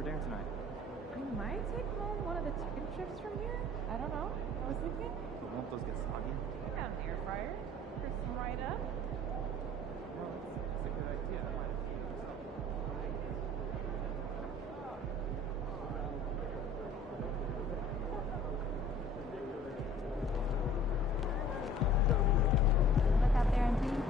for dinner tonight? We might take home one of the chicken strips from here. I don't know. I was thinking. But won't those get soggy? I got an air fryer. Crisp them right up. No, it's a good idea. I might have to eat it myself. Look out there, Auntie.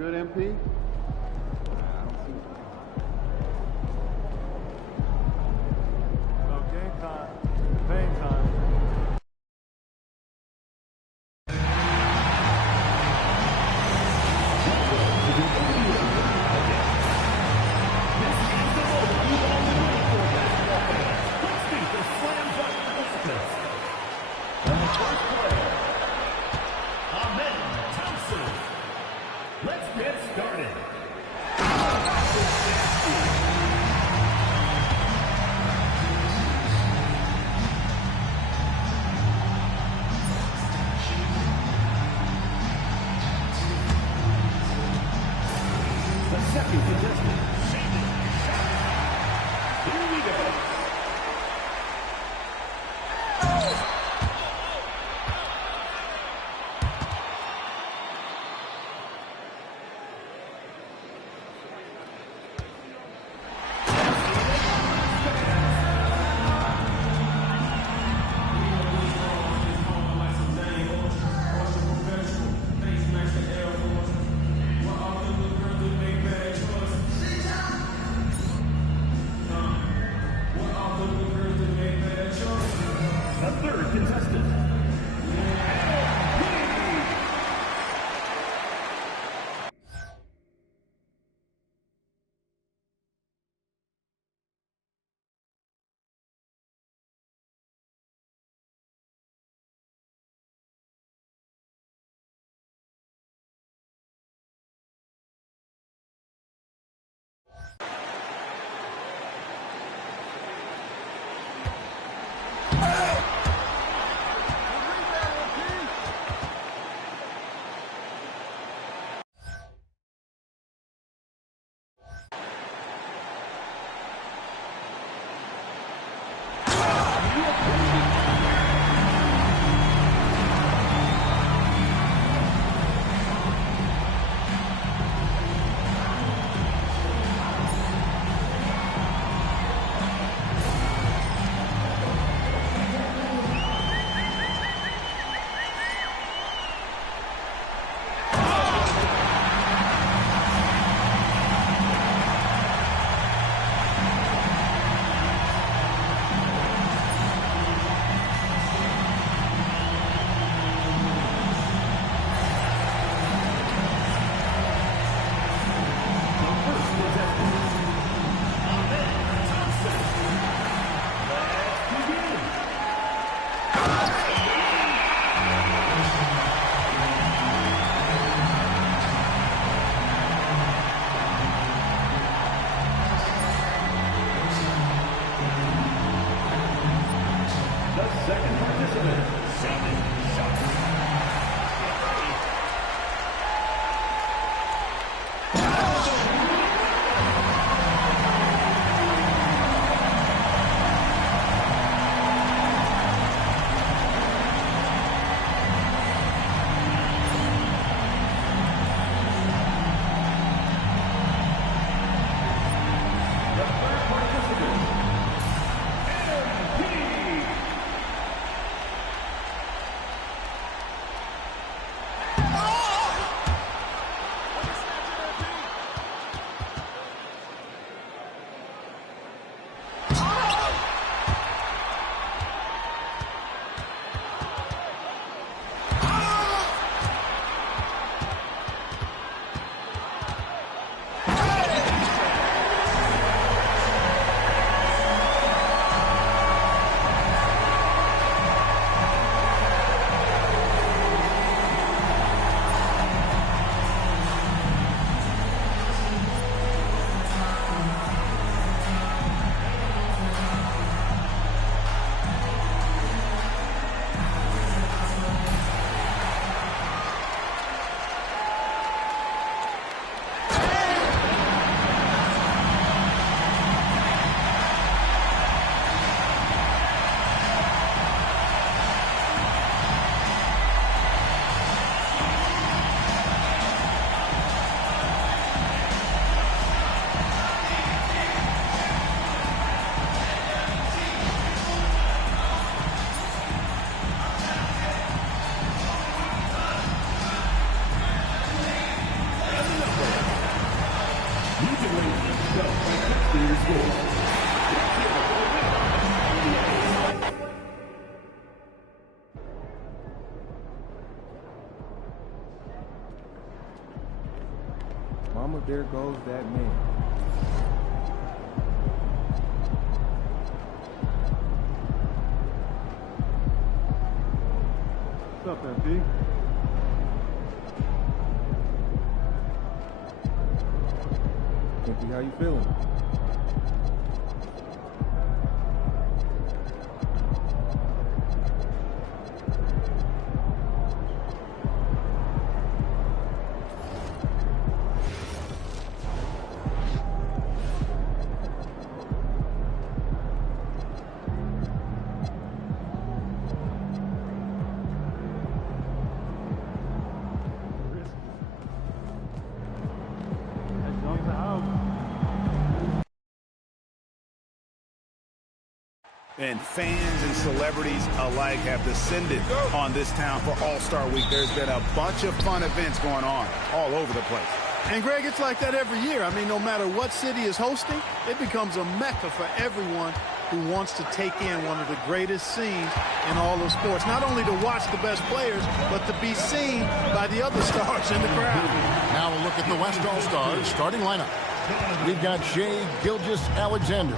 Good, MP? So game time, paying time. Let's get started. second contestant. Here we go. Mama, there goes that man. What's up, MP? MP, how you feeling? And fans and celebrities alike have descended on this town for All-Star Week. There's been a bunch of fun events going on all over the place. And, Greg, it's like that every year. I mean, no matter what city is hosting, it becomes a mecca for everyone who wants to take in one of the greatest scenes in all of sports. Not only to watch the best players, but to be seen by the other stars in the crowd. Now a look at the West All-Stars starting lineup. We've got Shai Gilgeous-Alexander.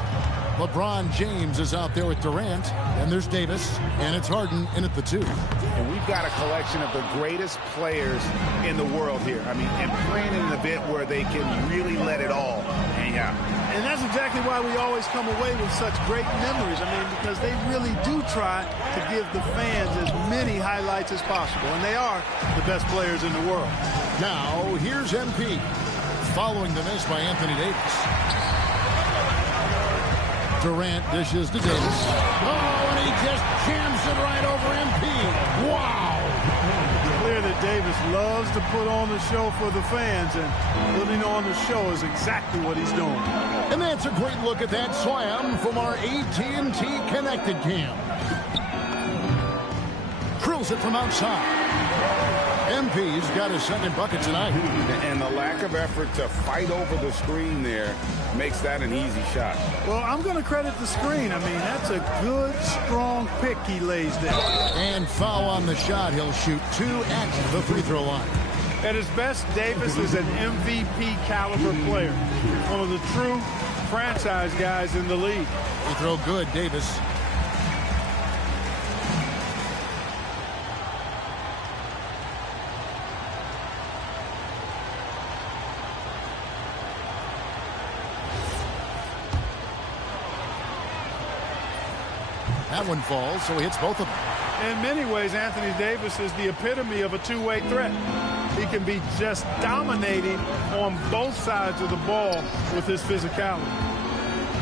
LeBron James is out there with Durant, and there's Davis, and it's Harden in at the 2. And we've got a collection of the greatest players in the world here. I mean, and playing in an event where they can really let it all hang out. And that's exactly why we always come away with such great memories. I mean, because they really do try to give the fans as many highlights as possible, and they are the best players in the world. Now, here's MP, following the miss by Anthony Davis. Durant dishes to Davis. Oh, and he just jams it right over MP. Wow! It's clear that Davis loves to put on the show for the fans, and putting on the show is exactly what he's doing. And that's a great look at that slam from our AT&T Connected Cam. Drills it from outside. MP's got his second bucket tonight. And the lack of effort to fight over the screen there makes that an easy shot. Well, I'm going to credit the screen. I mean, that's a good, strong pick he lays there. And foul on the shot. He'll shoot 2 at the free throw line. At his best, Davis is an MVP caliber player. One of the true franchise guys in the league. Free throw good, Davis. That one falls, so he hits both of them. In many ways, Anthony Davis is the epitome of a two-way threat. He can be just dominating on both sides of the ball with his physicality.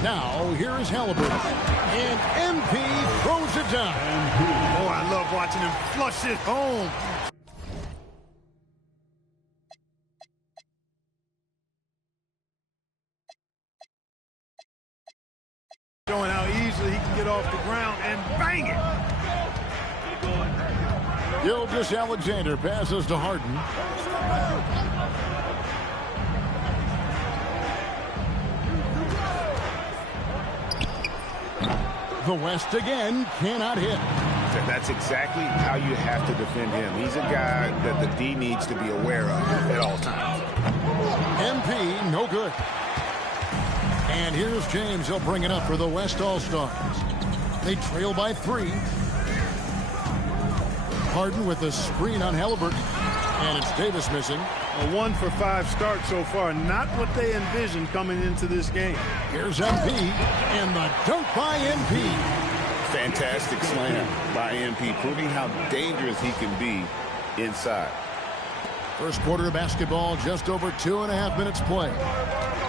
Now, here is Halliburton. And MP throws it down. Oh, I love watching him flush it home. Showing how easily he can get off the ground and bang it. Gilgeous-Alexander passes to Harden. The West again cannot hit. That's exactly how you have to defend him. He's a guy that the D needs to be aware of at all times. MP, no good. And here's James. He'll bring it up for the West All-Stars. They trail by 3. Harden with a screen on Halliburton. And it's Davis missing. A 1 for 5 start so far. Not what they envisioned coming into this game. Here's MP. And the dunk by MP. Fantastic slam by MP, proving how dangerous he can be inside. First quarter of basketball, just over 2.5 minutes play.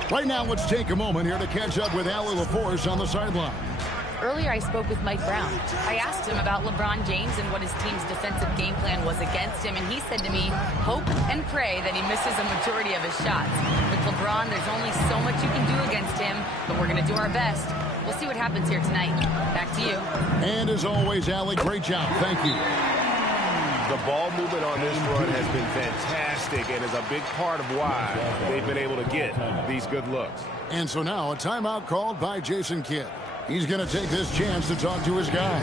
Right now, let's take a moment here to catch up with Allie LaForce on the sideline. Earlier, I spoke with Mike Brown. I asked him about LeBron James and what his team's defensive game plan was against him, and he said to me, hope and pray that he misses a majority of his shots. With LeBron, there's only so much you can do against him, but we're going to do our best. We'll see what happens here tonight. Back to you. And as always, Allie, great job. Thank you. The ball movement on this run has been fantastic and is a big part of why they've been able to get these good looks. And so now a timeout called by Jason Kidd. He's going to take this chance to talk to his guy.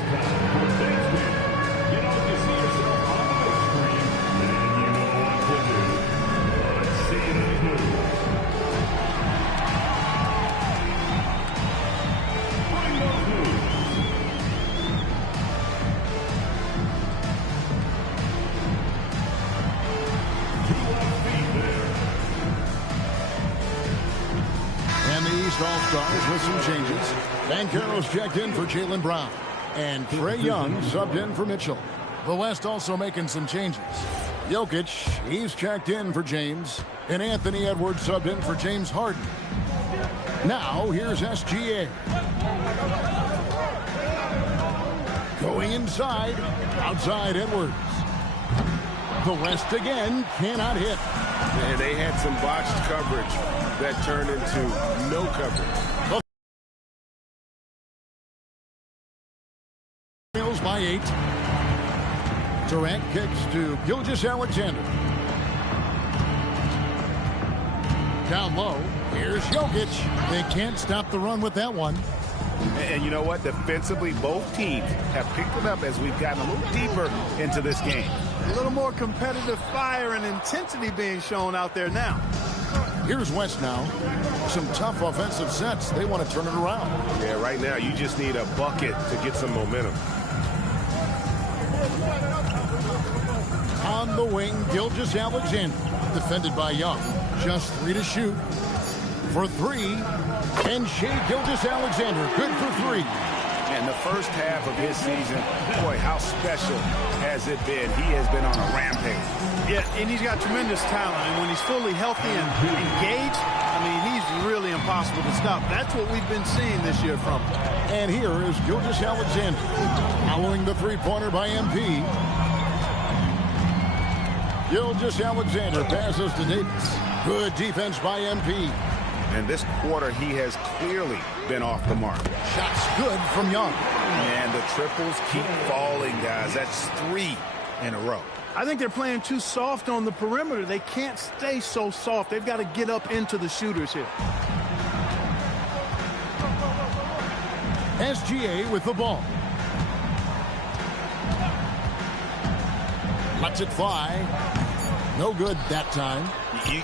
All-Stars with some changes. Banchero's checked in for Jaylen Brown. And Trae Young subbed in for Mitchell. The West also making some changes. Jokic, he's checked in for James. And Anthony Edwards subbed in for James Harden. Now, here's SGA. Going inside. Outside Edwards. The West again cannot hit. And they had some botched coverage that turned into no coverage. trails by 8. Durant kicks to Gilgeous-Alexander. Down low, here's Jokic. They can't stop the run with that one. And you know what? Defensively, both teams have picked it up as we've gotten a little deeper into this game. A little more competitive fire and intensity being shown out there now. Here's West now. Some tough offensive sets. They want to turn it around. Yeah, right now you just need a bucket to get some momentum. On the wing, Gilgeous-Alexander. Defended by Young. Just 3 to shoot. For 3. And Shai Gilgeous-Alexander, good for 3. And the first half of his season, boy, how special has it been? He has been on a rampage. Yeah, and he's got tremendous talent. And when he's fully healthy and engaged, I mean, he's really impossible to stop. That's what we've been seeing this year from him. And here is Gilgeous-Alexander following the three-pointer by MP. Gilgeous-Alexander passes to Davis. Good defense by MP. And this quarter, he has clearly been off the mark. Shots good from Young. And the triples keep falling, guys. That's 3 in a row. I think they're playing too soft on the perimeter. They can't stay so soft. They've got to get up into the shooters here. SGA with the ball. Lets it fly. No good that time.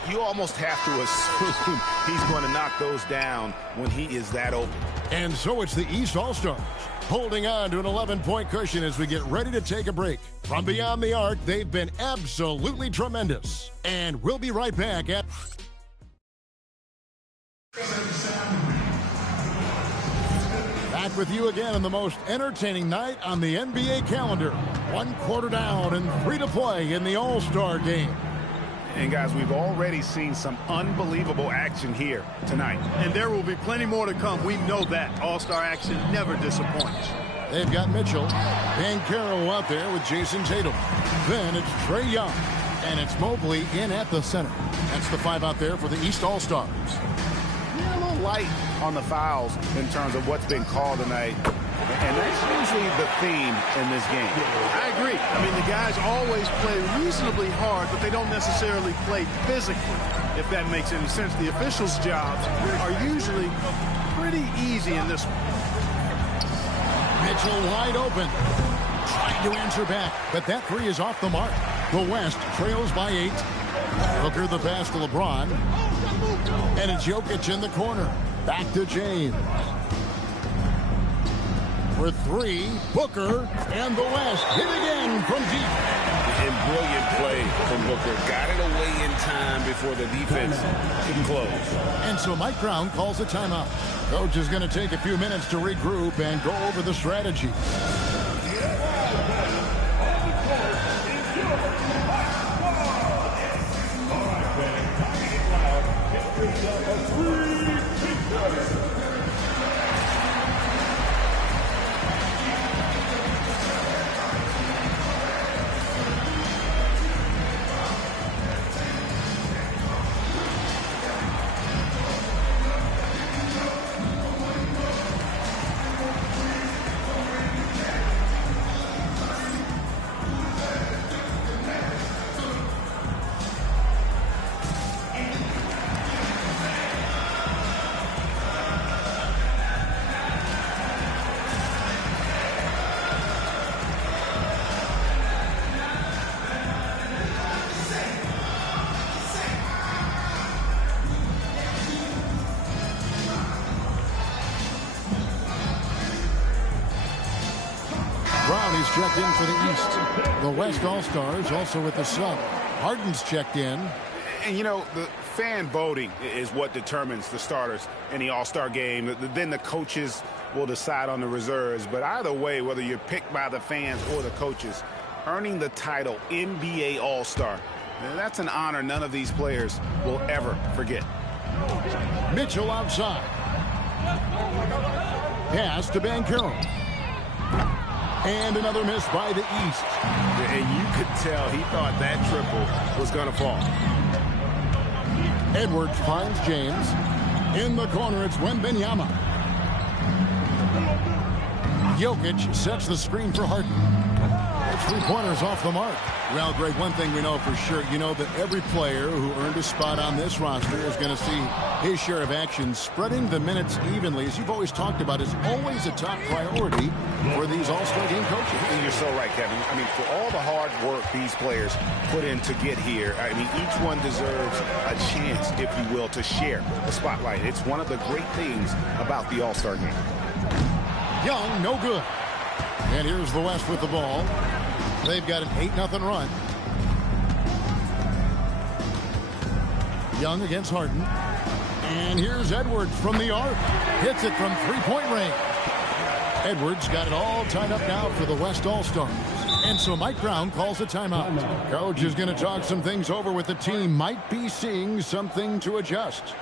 You almost have to assume he's going to knock those down when he is that open. And so it's the East All-Stars holding on to an 11-point cushion as we get ready to take a break. From beyond the arc, they've been absolutely tremendous. And we'll be right back at... Back with you again on the most entertaining night on the NBA calendar. 1 quarter down and 3 to play in the All-Star game. And guys, we've already seen some unbelievable action here tonight. And there will be plenty more to come. We know that. All-Star action never disappoints. They've got Mitchell, Banchero out there with Jason Tatum. Then it's Trae Young, and it's Mobley in at the center. That's the 5 out there for the East All-Stars. Yeah, a little light on the fouls in terms of what's been called tonight. And that's usually the theme in this game. I agree. I mean, the guys always play reasonably hard, but they don't necessarily play physically, if that makes any sense. The officials' jobs are usually pretty easy in this one. Mitchell wide open. Trying to answer back, but that 3 is off the mark. The West trails by 8. Booker the pass to LeBron. And it's Jokic in the corner. Back to James. For 3, Booker, and the West hit again from deep. And brilliant play from Booker. Got it away in time before the defense could close. And so Mike Brown calls a timeout. Coach is going to take a few minutes to regroup and go over the strategy. Brownie's checked in for the East. The West All-Stars also with the sub. Harden's checked in. And, you know, the fan voting is what determines the starters in the All-Star game. Then the coaches will decide on the reserves. But either way, whether you're picked by the fans or the coaches, earning the title NBA All-Star, that's an honor none of these players will ever forget. Mitchell outside. Pass to Banchero. And another miss by the East. And you could tell he thought that triple was going to fall. Edwards finds James. In the corner, it's Wembanyama. Jokic sets the screen for Harden. Three-pointers off the mark. Well, Greg, one thing we know for sure, you know that every player who earned a spot on this roster is going to see his share of action. Spreading the minutes evenly, as you've always talked about, is always a top priority for these All-Star game coaches. And you're so right, Kevin. I mean, for all the hard work these players put in to get here, I mean, each one deserves a chance, if you will, to share the spotlight. It's one of the great things about the All-Star game. Young, no good. And here's the West with the ball. They've got an 8-0 run. Young against Harden. And here's Edwards from the arc. Hits it from three-point range. Edwards got it all tied up now for the West All-Stars. And so Mike Brown calls a timeout. Coach is going to talk some things over with the team. Might be seeing something to adjust.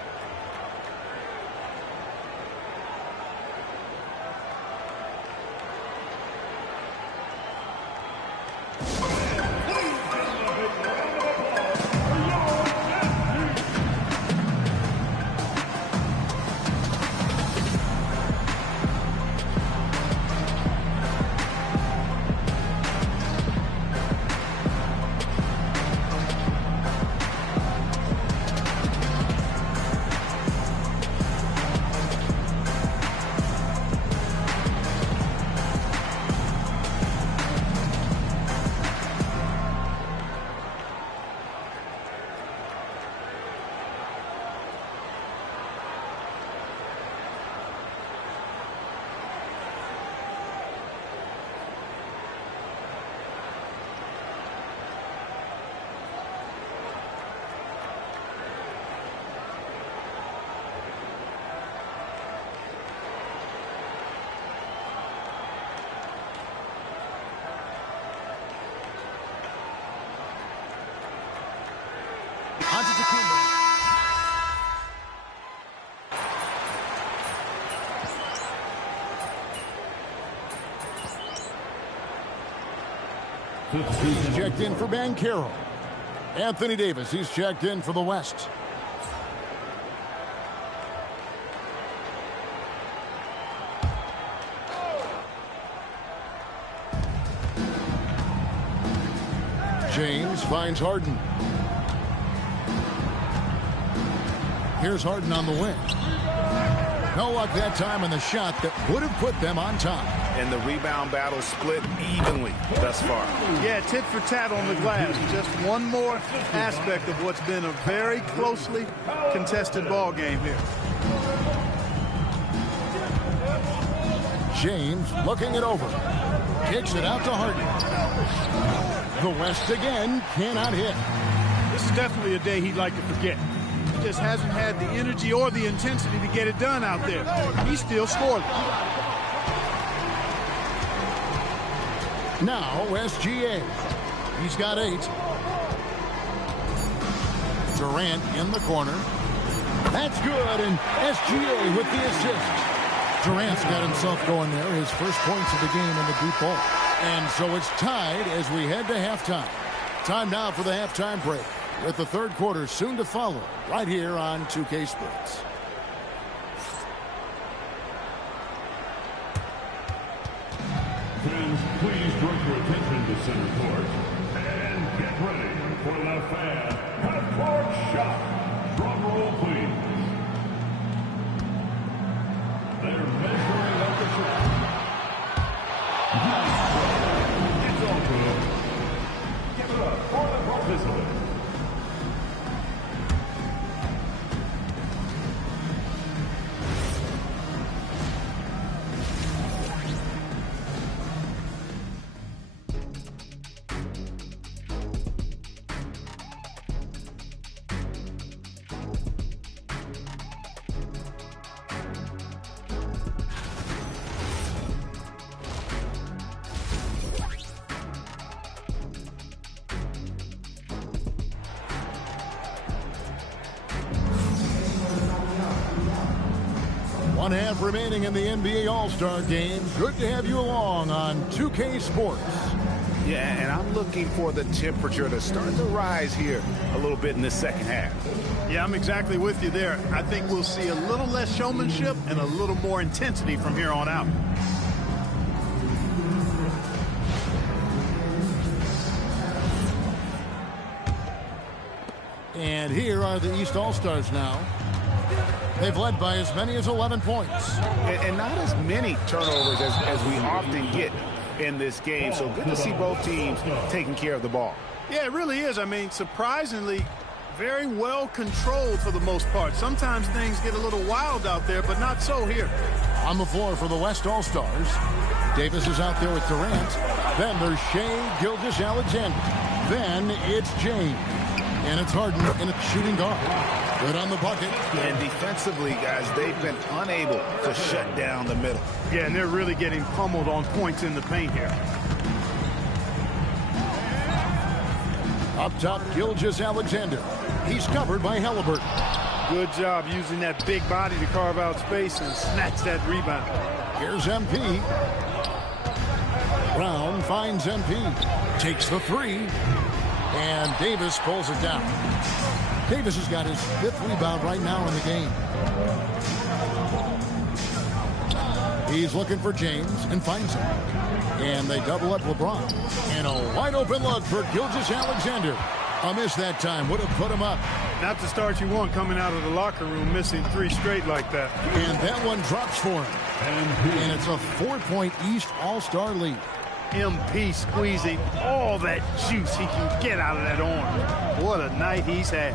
He's checked in for Banchero. Anthony Davis, he's checked in for the West. James finds Harden. Here's Harden on the wing. No luck that time on the shot that would have put them on top. And the rebound battle split evenly thus far. Yeah, tit for tat on the glass. Just one more aspect of what's been a very closely contested ball game here. James looking it over. Kicks it out to Harden. The West again cannot hit. This is definitely a day he'd like to forget. He just hasn't had the energy or the intensity to get it done out there. He's still scoreless. Now SGA. He's got 8. Durant in the corner. That's good, and SGA with the assist. Durant's got himself going there, his first points of the game in the deep ball. And so it's tied as we head to halftime. Time now for the halftime break, with the third quarter soon to follow, right here on 2K Sports. Fans, please direct your attention to center court and get ready for the fan half-court shot. Drum roll, please. They're measuring up the shot. It's all good. Give it up for the participants. One half remaining in the NBA All-Star Game. Good to have you along on 2K Sports. Yeah, and I'm looking for the temperature to start to rise here a little bit in this second half. Yeah, I'm exactly with you there. I think we'll see a little less showmanship and a little more intensity from here on out. here are the East All-Stars now. They've led by as many as 11 points. And not as many turnovers as we often get in this game. So good to see both teams taking care of the ball. Yeah, it really is. I mean, surprisingly, very well controlled for the most part. Sometimes things get a little wild out there, but not so here. On the floor for the West All-Stars, Davis is out there with Durant. Then there's Shai Gilgeous-Alexander. Then it's James. And it's Harden in a shooting guard. Good on the bucket. And defensively, guys, they've been unable to shut down the middle. Yeah, and they're really getting pummeled on points in the paint here. Up top, Gilgeous-Alexander. He's covered by Halliburton. Good job using that big body to carve out space and snatch that rebound. Here's MP. Brown finds MP. Takes the three. And Davis pulls it down. Davis has got his 5th rebound right now in the game. He's looking for James and finds him. And they double up LeBron. And a wide open look for Gilgeous-Alexander. A miss that time. Would have put him up. Not the start you want coming out of the locker room, missing 3 straight like that. And that one drops for him. And it's a 4-point East All-Star lead. MP squeezing all that juice he can get out of that arm. What a night he's had.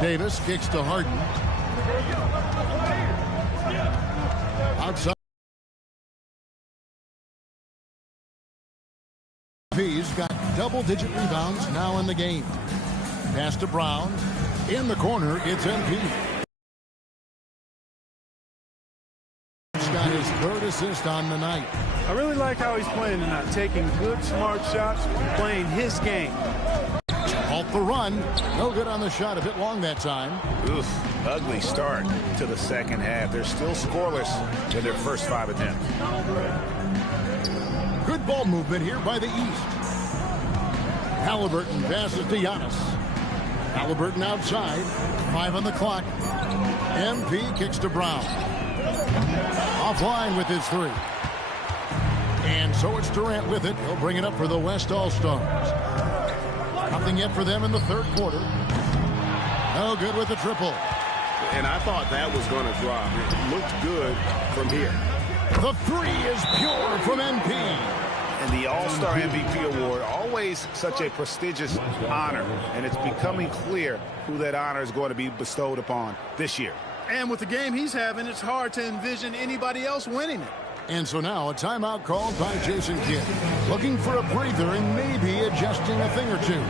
Davis kicks to Harden. Outside. He's got double-digit rebounds now in the game. Pass to Brown. In the corner, it's MP. He's got his 3rd assist on the night. I really like how he's playing tonight, taking good, smart shots, playing his game. Off the run. No good on the shot. A bit long that time. Oof, ugly start to the second half. They're still scoreless in their first 5 attempts. Good ball movement here by the East. Halliburton passes to Giannis. Halliburton outside. 5 on the clock. MP kicks to Brown. Offline with his 3. And so it's Durant with it. He'll bring it up for the West All-Stars. Nothing yet for them in the 3rd quarter. No good with the triple. And I thought that was going to drop. It looked good from here. The 3 is pure from MP. And the All-Star MVP award, always such a prestigious honor. And it's becoming clear who that honor is going to be bestowed upon this year. And with the game he's having, it's hard to envision anybody else winning it. And so now a timeout called by Jason Kidd. Looking for a breather and maybe adjusting a thing or two.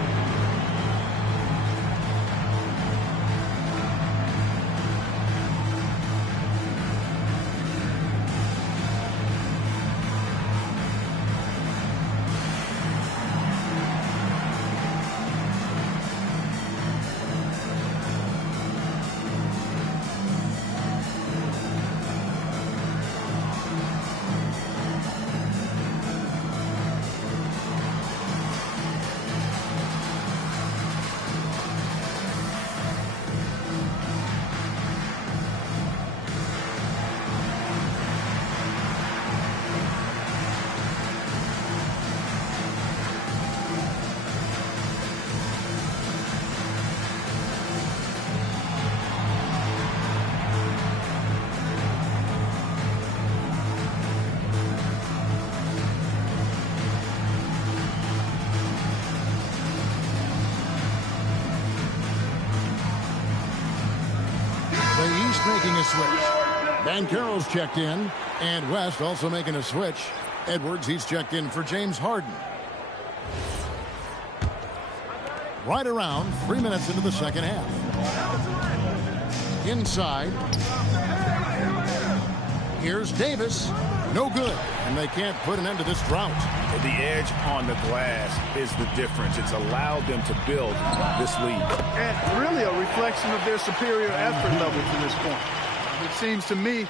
Making a switch. Banchero's checked in, and West also making a switch. Edwards, he's checked in for James Harden. Right around 3 minutes into the second half. Inside. Here's Davis. No good. And they can't put an end to this drought. The edge on the glass is the difference. It's allowed them to build this lead. And really a reflection of their superior effort level to this point. It seems to me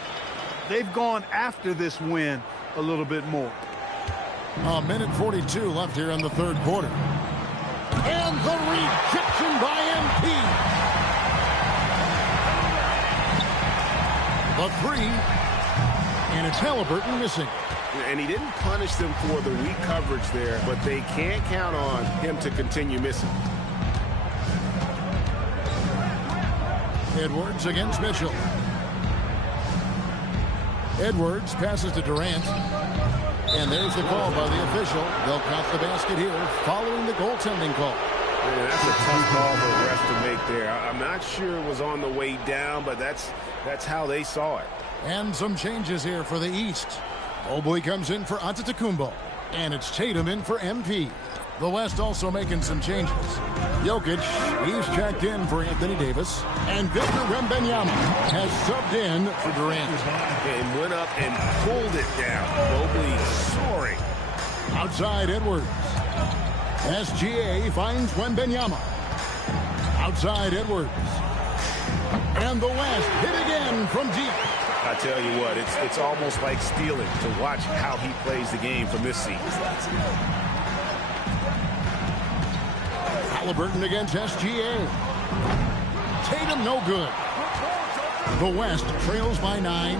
they've gone after this win a little bit more. A minute 42 left here in the 3rd quarter. And the rejection by MP. The 3. And it's Halliburton missing. And he didn't punish them for the weak coverage there, but they can't count on him to continue missing. Edwards against Mitchell. Edwards passes to Durant. And there's the call by the official. They'll count the basket here following the goaltending call. Yeah, that's a tough call for the ref to make there. I'm not sure it was on the way down, but that's how they saw it. And some changes here for the East. Mobley comes in for Antetokounmpo. And it's Tatum in for MP. The West also making some changes. Jokic, he's checked in for Anthony Davis. And Victor Wembanyama has subbed in for Durant. And went up and pulled it down. Mobley soaring. Outside Edwards. SGA finds Wembanyama. Outside Edwards. And the West hit again from deep. I tell you what, it's almost like stealing to watch how he plays the game from this seat. Halliburton against SGA. Tatum no good. The West trails by 9.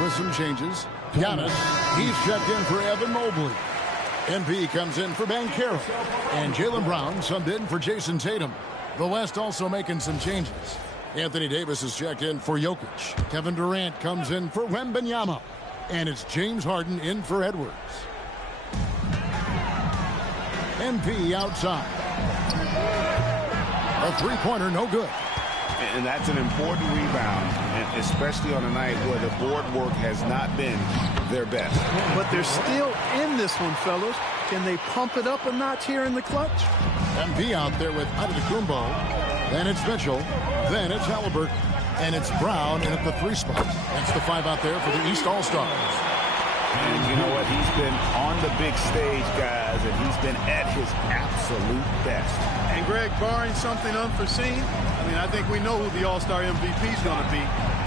With some changes. Giannis, he's checked in for Evan Mobley. MP comes in for Banchero. And Jaylen Brown subbed in for Jason Tatum. The West also making some changes. Anthony Davis is checked in for Jokic. Kevin Durant comes in for Wembanyama. And it's James Harden in for Edwards. MP outside. A three-pointer, no good. And that's an important rebound, and especially on a night where the board work has not been their best. But they're still in this one, fellas. Can they pump it up a notch here in the clutch? MP out there with Antetokounmpo. Then it's Mitchell. Then it's Halliburton. And it's Brown in at the 3 spot. That's the 5 out there for the East All-Stars. And you know what? He's been on the big stage, guys, and he's been at his absolute best. And Greg, barring something unforeseen, I think we know who the All-Star MVP is going to be.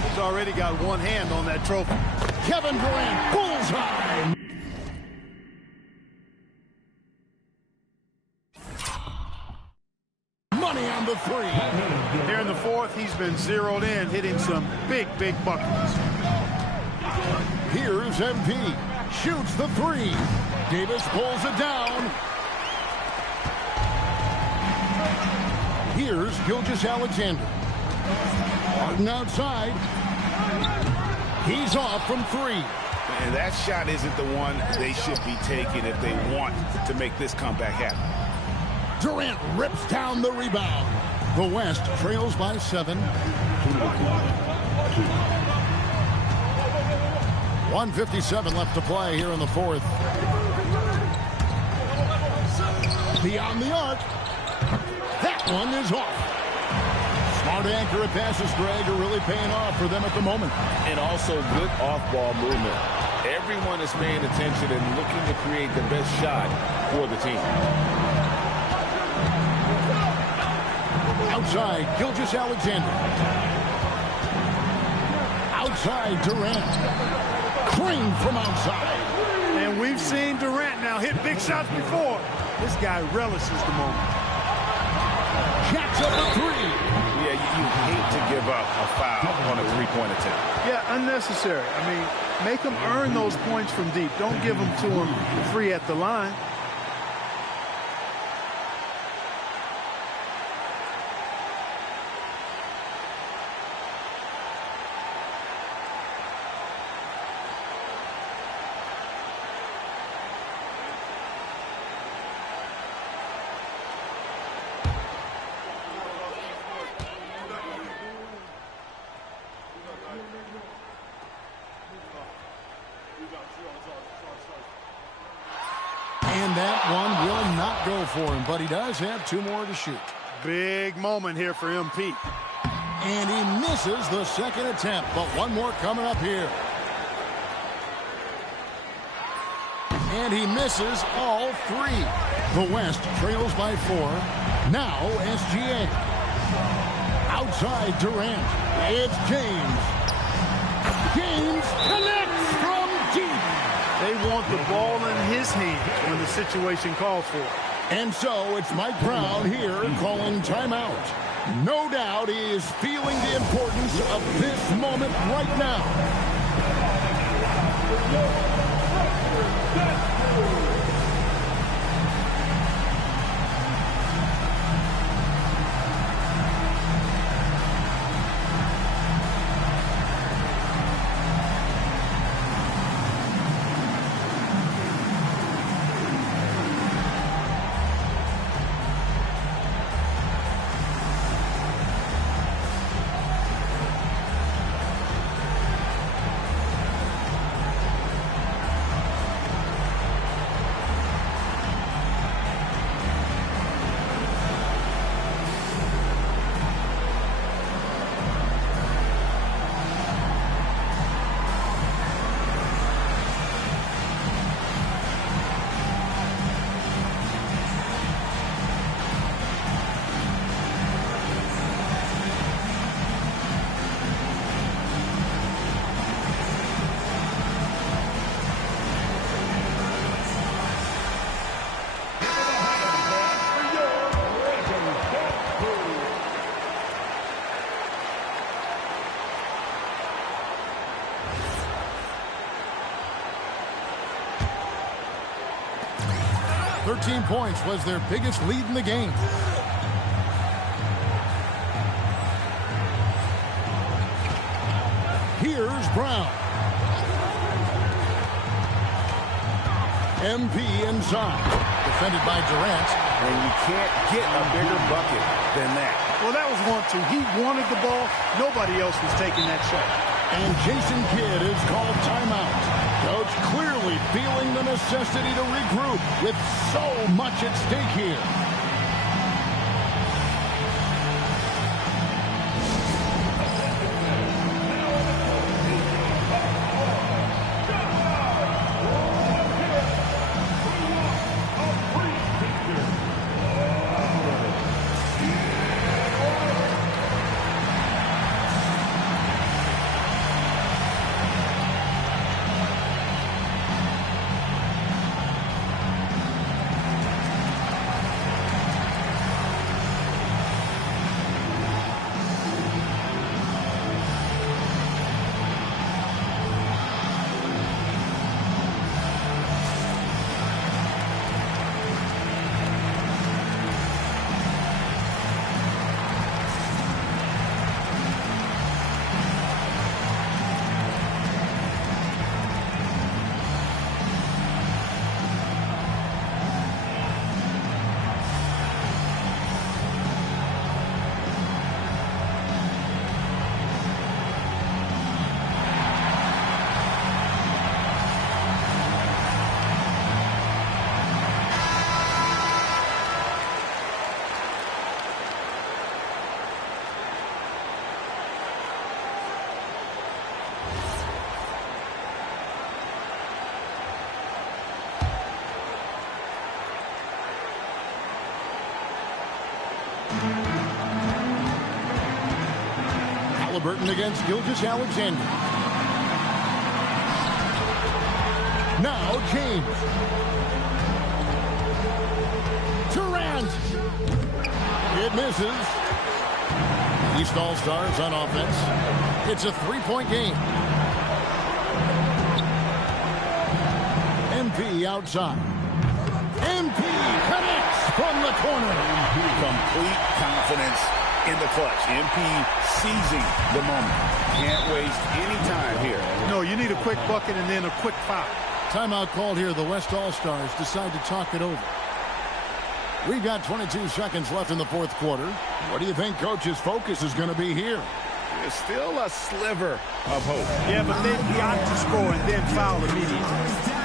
He's already got one hand on that trophy. Kevin Durant, bullseye! Money on the 3. Here in the 4th, he's been zeroed in, hitting some big buckets. Here's MP. Shoots the 3. Davis pulls it down. Here's Gilgeous-Alexander. Harden outside. He's off from 3. And that shot isn't the one they should be taking if they want to make this comeback happen. Durant rips down the rebound. The West trails by 7. 1:57 left to play here in the 4th. Beyond the arc. That one is off. Smart accurate passes, Greg, are really paying off for them at the moment. And also good off-ball movement. Everyone is paying attention and looking to create the best shot for the team. Outside, Gilgeous-Alexander. Outside, Durant. Cream from outside. And we've seen Durant now hit big shots before. This guy relishes the moment. Jacks up a 3. Yeah, you hate to give up a foul on a 3-point attempt. Yeah, unnecessary. Make them earn those points from deep. Don't give them to them free at the line. And that one will not go for him, but he does have 2 more to shoot. Big moment here for MP. And he misses the second attempt, but one more coming up here. And he misses all 3. The West trails by 4. Now SGA. Outside Durant. It's James. James connects from deep. They want the ball in his hand when the situation calls for it. And so it's Mike Brown here calling on timeout. No doubt he is feeling the importance of this moment right now. Points was their biggest lead in the game. Here's Brown. MP inside. Defended by Durant. And you can't get a bigger bucket than that. Well, that was 1-2. He wanted the ball. Nobody else was taking that shot. And Jason Kidd is called timeout. Coach clearly feeling the necessity to regroup with so much at stake here. Halliburton against Gilgeous-Alexander. Now James. Durant. It misses. East All-Stars on offense. It's a three-point game. MP outside. MP connects from the corner. Complete confidence in the clutch. MP seizing the moment. Can't waste any time here. No, you need a quick bucket and then a quick foul. Timeout called here. The West All-Stars decide to talk it over. We've got 22 seconds left in the fourth quarter. What do you think Coach's focus is going to be here? There's still a sliver of hope. Yeah, but they've got to score and then foul immediately.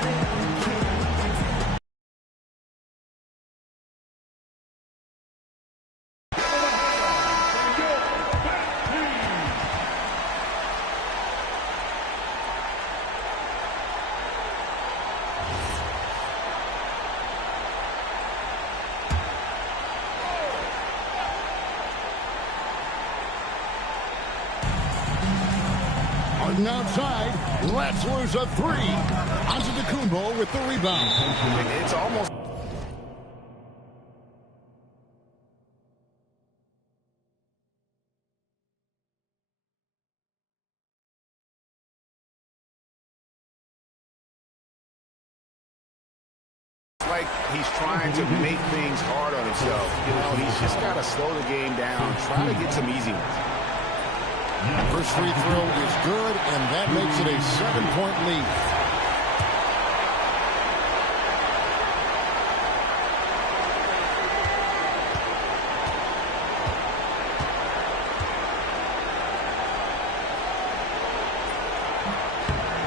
Outside, let's lose a three. Antetokounmpo with the rebound. It's almost like he's trying to make things hard on himself. You know, he's just got to slow the game down, try to get some easy ones. First free throw is good, and that makes it a 7-point lead.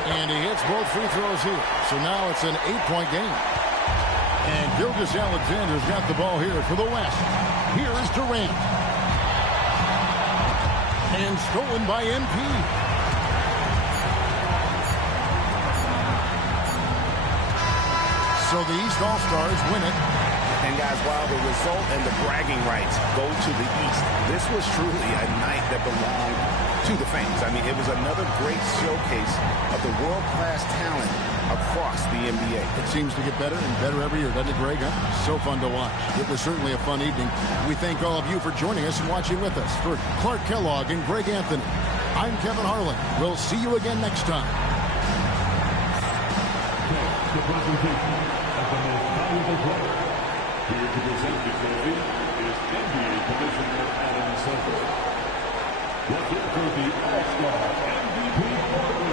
And he hits both free throws here. So now it's an 8-point game. And Gilgeous-Alexander's got the ball here for the West. Here is Durant. And stolen by MP. So the East All-Stars win it. And guys, while the result and the bragging rights go to the East, this was truly a night that belonged to the fans. I mean, it was another great showcase of the world-class talent across the NBA. It seems to get better and better every year, doesn't it, Greg? So fun to watch. It was certainly a fun evening. We thank all of you for joining us and watching with us. For Clark Kellogg and Greg Anthony, I'm Kevin Harlan. We'll see you again next time. The presentation of the most valuable player. Here to present the trophy is NBA Commissioner Adam Silver. Let's look for the All-Star MVP Award.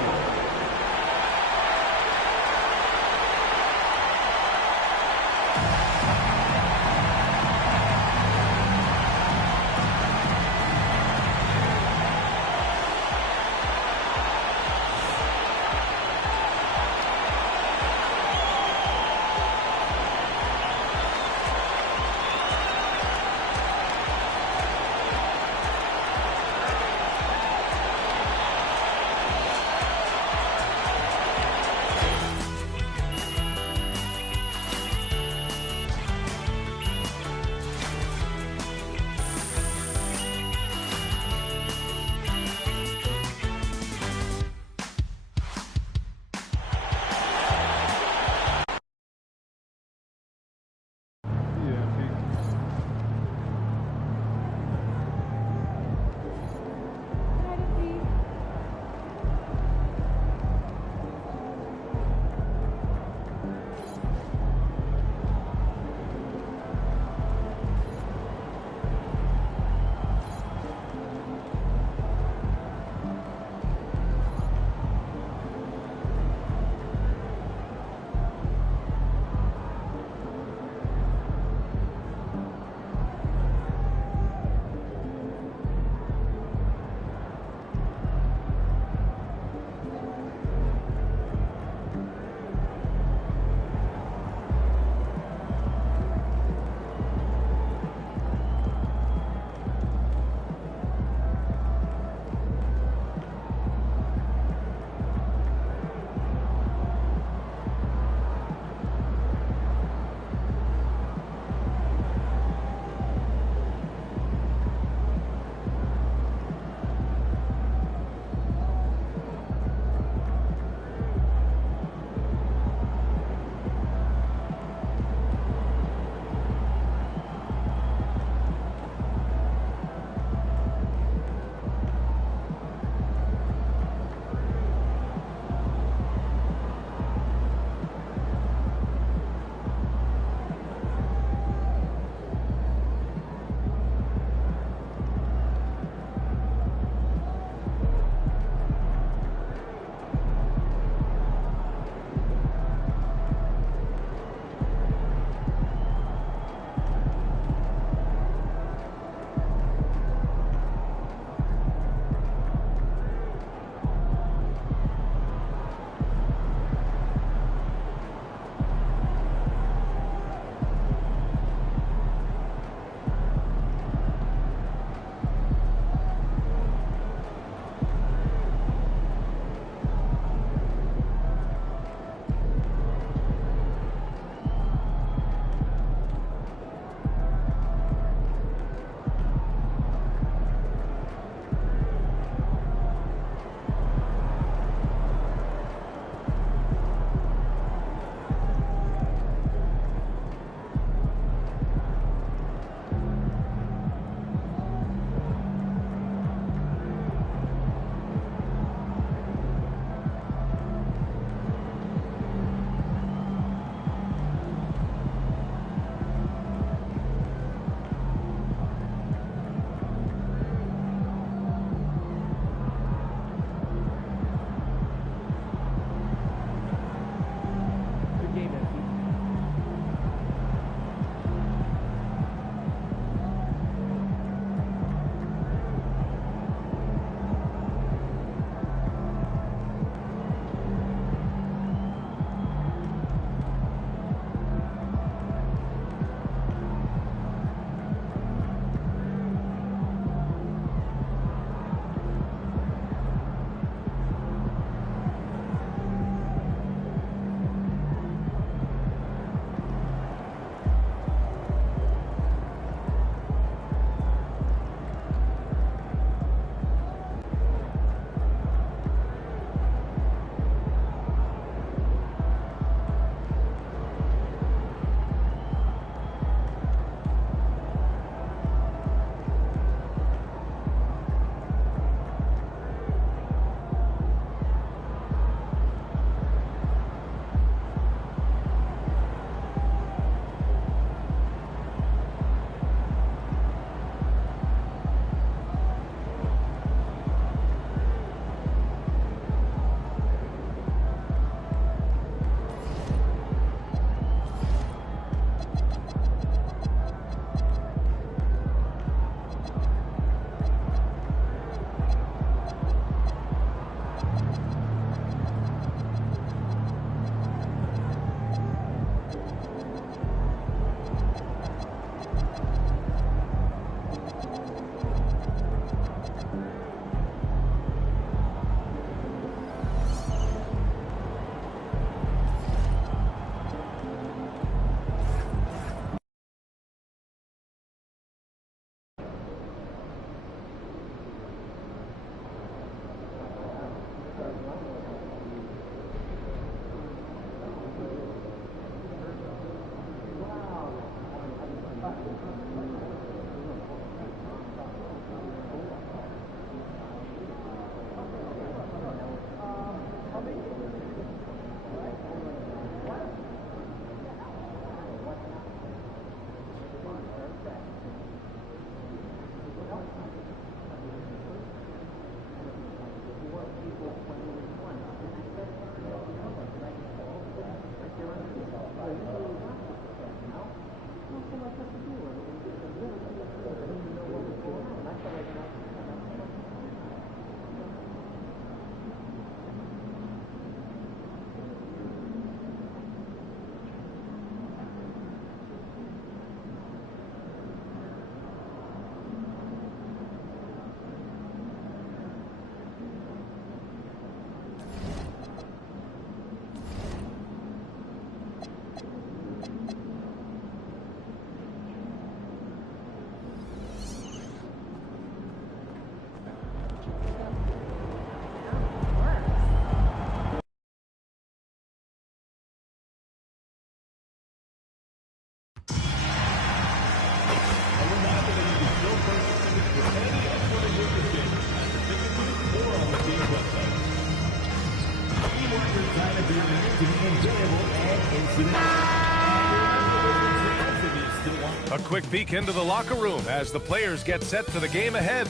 quick peek into the locker room as the players get set for the game ahead,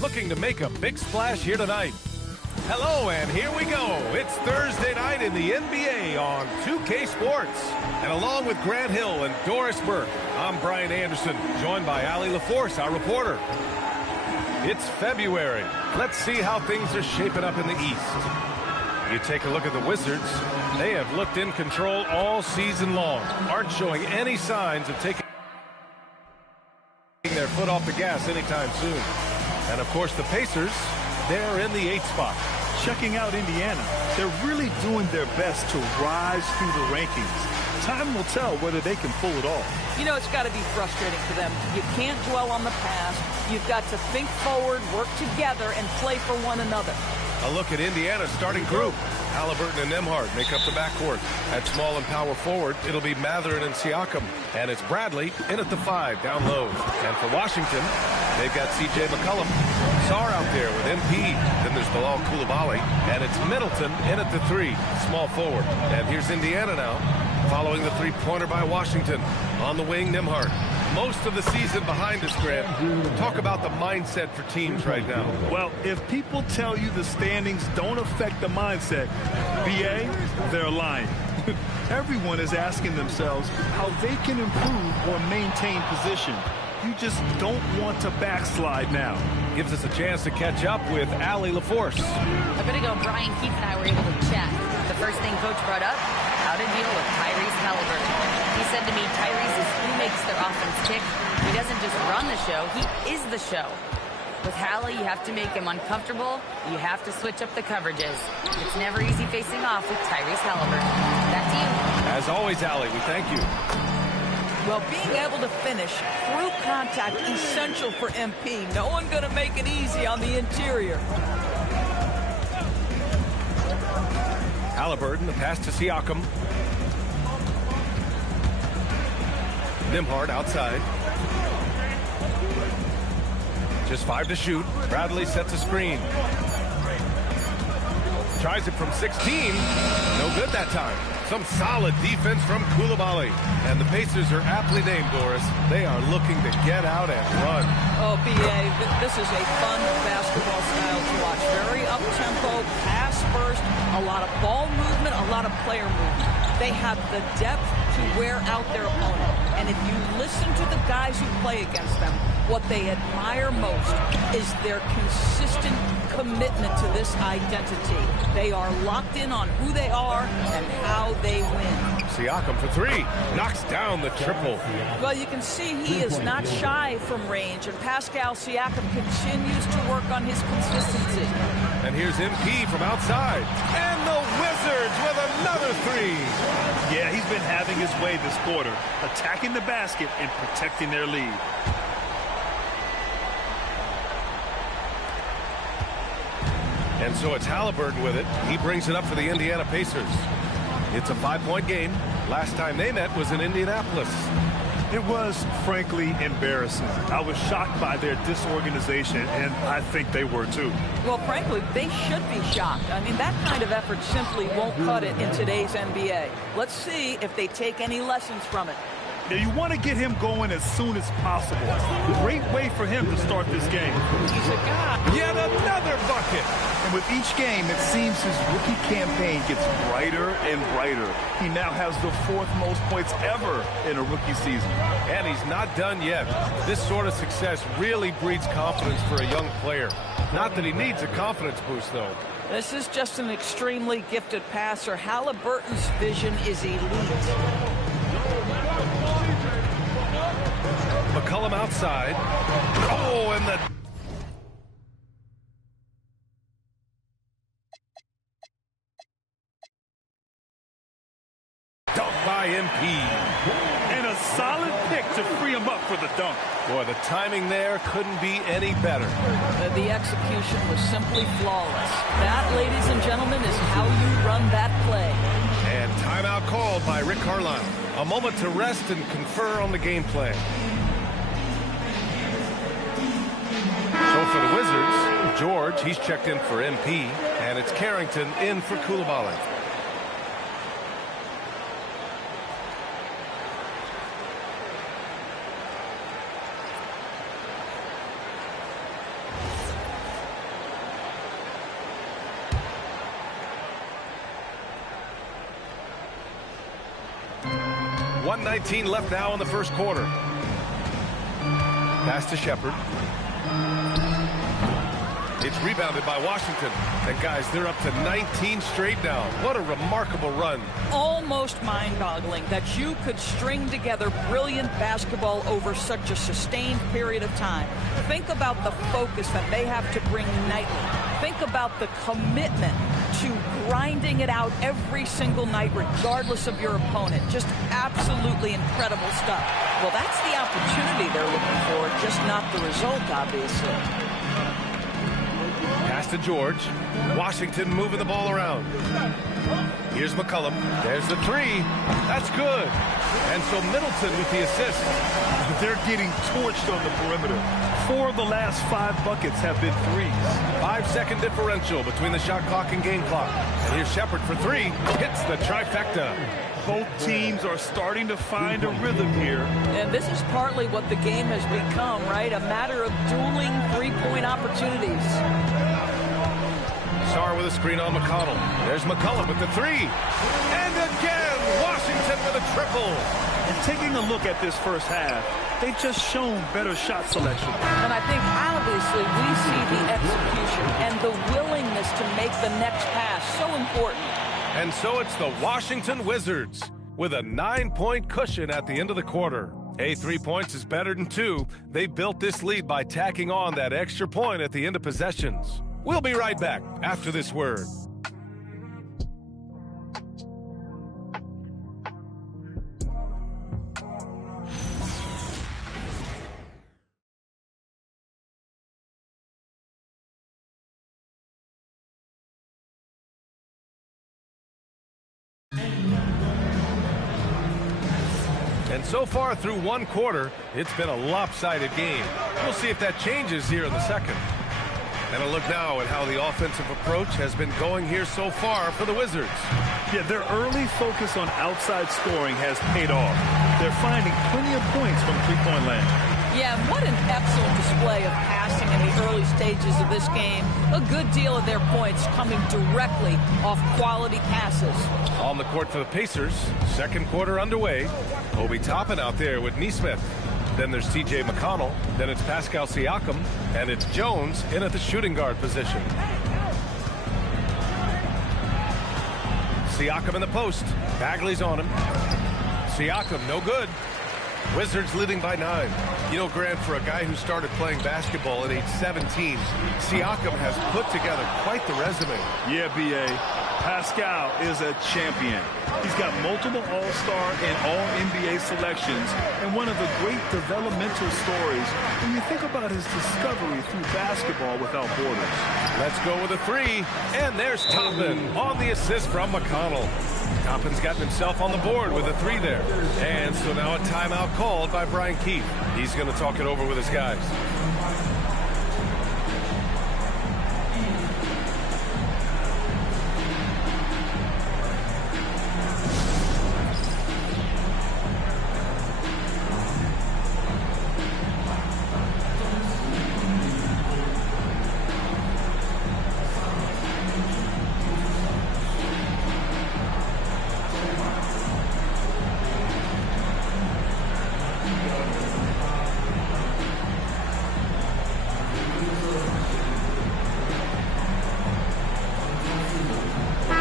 looking to make a big splash here tonight. Hello, and here we go. It's Thursday night in the NBA on 2K Sports. And along with Grant Hill and Doris Burke, I'm Brian Anderson, joined by Allie LaForce, our reporter. It's February. Let's see how things are shaping up in the East. You take a look at the Wizards. They have looked in control all season long, aren't showing any signs of taking their foot off the gas anytime soon. And, of course, the Pacers, they're in the 8th spot. Checking out Indiana, they're really doing their best to rise through the rankings. Time will tell whether they can pull it off. You know, it's got to be frustrating for them. You can't dwell on the past. You've got to think forward, work together, and play for one another. A look at Indiana's starting group. Halliburton and Nembhard make up the backcourt. At small and power forward, it'll be Mathurin and Siakam. And it's Bradley in at the 5, down low. And for Washington, they've got C.J. McCollum. Sarr out there with MP. Then there's Bilal Coulibaly. And it's Middleton in at the 3, small forward. And here's Indiana now, following the three-pointer by Washington. On the wing, Nembhard. Most of the season behind us, Grant. Talk about the mindset for teams right now. Well, if people tell you the standings don't affect the mindset, BA, they're lying. Everyone is asking themselves how they can improve or maintain position. You just don't want to backslide now. Gives us a chance to catch up with Allie LaForce. A bit ago, Brian Keith and I were able to chat. The first thing Coach brought up, how to deal with Tyrese Halliburton. He said to me, Tyrese is who makes their offense tick. He doesn't just run the show, he is the show. With Hallie, you have to make him uncomfortable. You have to switch up the coverages. It's never easy facing off with Tyrese Halliburton. Back to you. As always, Allie, we thank you. Well, being able to finish through contact, essential for MP. No one going to make it easy on the interior. Halliburton, the pass to Siakam. Nembhard outside. Just 5 to shoot. Bradley sets a screen. Tries it from 16. No good that time. Some solid defense from Coulibaly. And the Pacers are aptly named, Doris. They are looking to get out and run. Oh, BA, this is a fun basketball style to watch. Very up-tempo, pass first, a lot of ball movement, a lot of player movement. They have the depth to wear out their opponent. And if you listen to the guys who play against them, what they admire most is their consistent commitment to this identity. They are locked in on who they are and how they win. Siakam for 3. Knocks down the triple. Well, you can see he is not shy from range, and Pascal Siakam continues to work on his consistency. And here's MP from outside. And the Wizards with another 3. Yeah, he's been having his way this quarter, attacking the basket and protecting their lead. And so it's Halliburton with it. He brings it up for the Indiana Pacers. It's a 5-point game. Last time they met was in Indianapolis. It was, frankly, embarrassing. I was shocked by their disorganization, and I think they were too. Well, frankly, they should be shocked. I mean, that kind of effort simply won't cut it in today's NBA. Let's see if they take any lessons from it. Now, you want to get him going as soon as possible. Great way for him to start this game. He's a guy. Yet another bucket. And with each game, it seems his rookie campaign gets brighter and brighter. He now has the 4th most points ever in a rookie season. And he's not done yet. This sort of success really breeds confidence for a young player. Not that he needs a confidence boost, though. This is just an extremely gifted passer. Halliburton's vision is elite. McCollum outside. Oh, and the... dunk by MP. And a solid pick to free him up for the dunk. Boy, the timing there couldn't be any better. The execution was simply flawless. That, ladies and gentlemen, is how you run that play. And timeout called by Rick Carlisle. A moment to rest and confer on the game plan. So for the Wizards, George, he's checked in for MP, and it's Carrington in for Coulibaly. 1:19 left now in the first quarter. Pass to Shepard. It's rebounded by Washington. And guys, they're up to 19 straight now. What a remarkable run. Almost mind-boggling that you could string together brilliant basketball over such a sustained period of time. Think about the focus that they have to bring nightly. Think about the commitment to grinding it out every single night, regardless of your opponent. Just absolutely incredible stuff. Well, that's the opportunity they're looking for, just not the result, obviously. Pass to George. Washington moving the ball around. Here's McCollum. There's the three. That's good. And so Middleton with the assist. They're getting torched on the perimeter. 4 of the last 5 buckets have been threes. 5-second differential between the shot clock and game clock. And here's Shepard for 3. Hits the trifecta. Both teams are starting to find a rhythm here. And this is partly what the game has become, right? A matter of dueling three-point opportunities. Sarr with a screen on McConnell. There's McCollum with the 3. And again, Washington with a triple. And taking a look at this first half, they've just shown better shot selection. And I think, obviously, we see the execution and the willingness to make the next pass so important. And so it's the Washington Wizards with a 9-point cushion at the end of the quarter. Hey, 3 points is better than 2. They built this lead by tacking on that extra point at the end of possessions. We'll be right back after this word. And so far through one quarter, it's been a lopsided game. We'll see if that changes here in the second. And a look now at how the offensive approach has been going here so far for the Wizards. Yeah, their early focus on outside scoring has paid off. They're finding plenty of points from three-point land. Yeah, what an excellent display of passing in the early stages of this game. A good deal of their points coming directly off quality passes. On the court for the Pacers, second quarter underway. Obi Toppin out there with Nesmith. Then there's T.J. McConnell. Then it's Pascal Siakam. And it's Jones in at the shooting guard position. Siakam in the post. Bagley's on him. Siakam, no good. Wizards leading by 9. You know, Grant, for a guy who started playing basketball at age 17, Siakam has put together quite the resume. Yeah, B.A. Pascal is a champion. He's got multiple All-Star and All-NBA selections, and one of the great developmental stories when you think about his discovery through basketball without borders. Let's go with a 3, and there's Toppin on the assist from McConnell. Toppin's gotten himself on the board with a 3 there. And so now a timeout called by Brian Keefe. He's going to talk it over with his guys.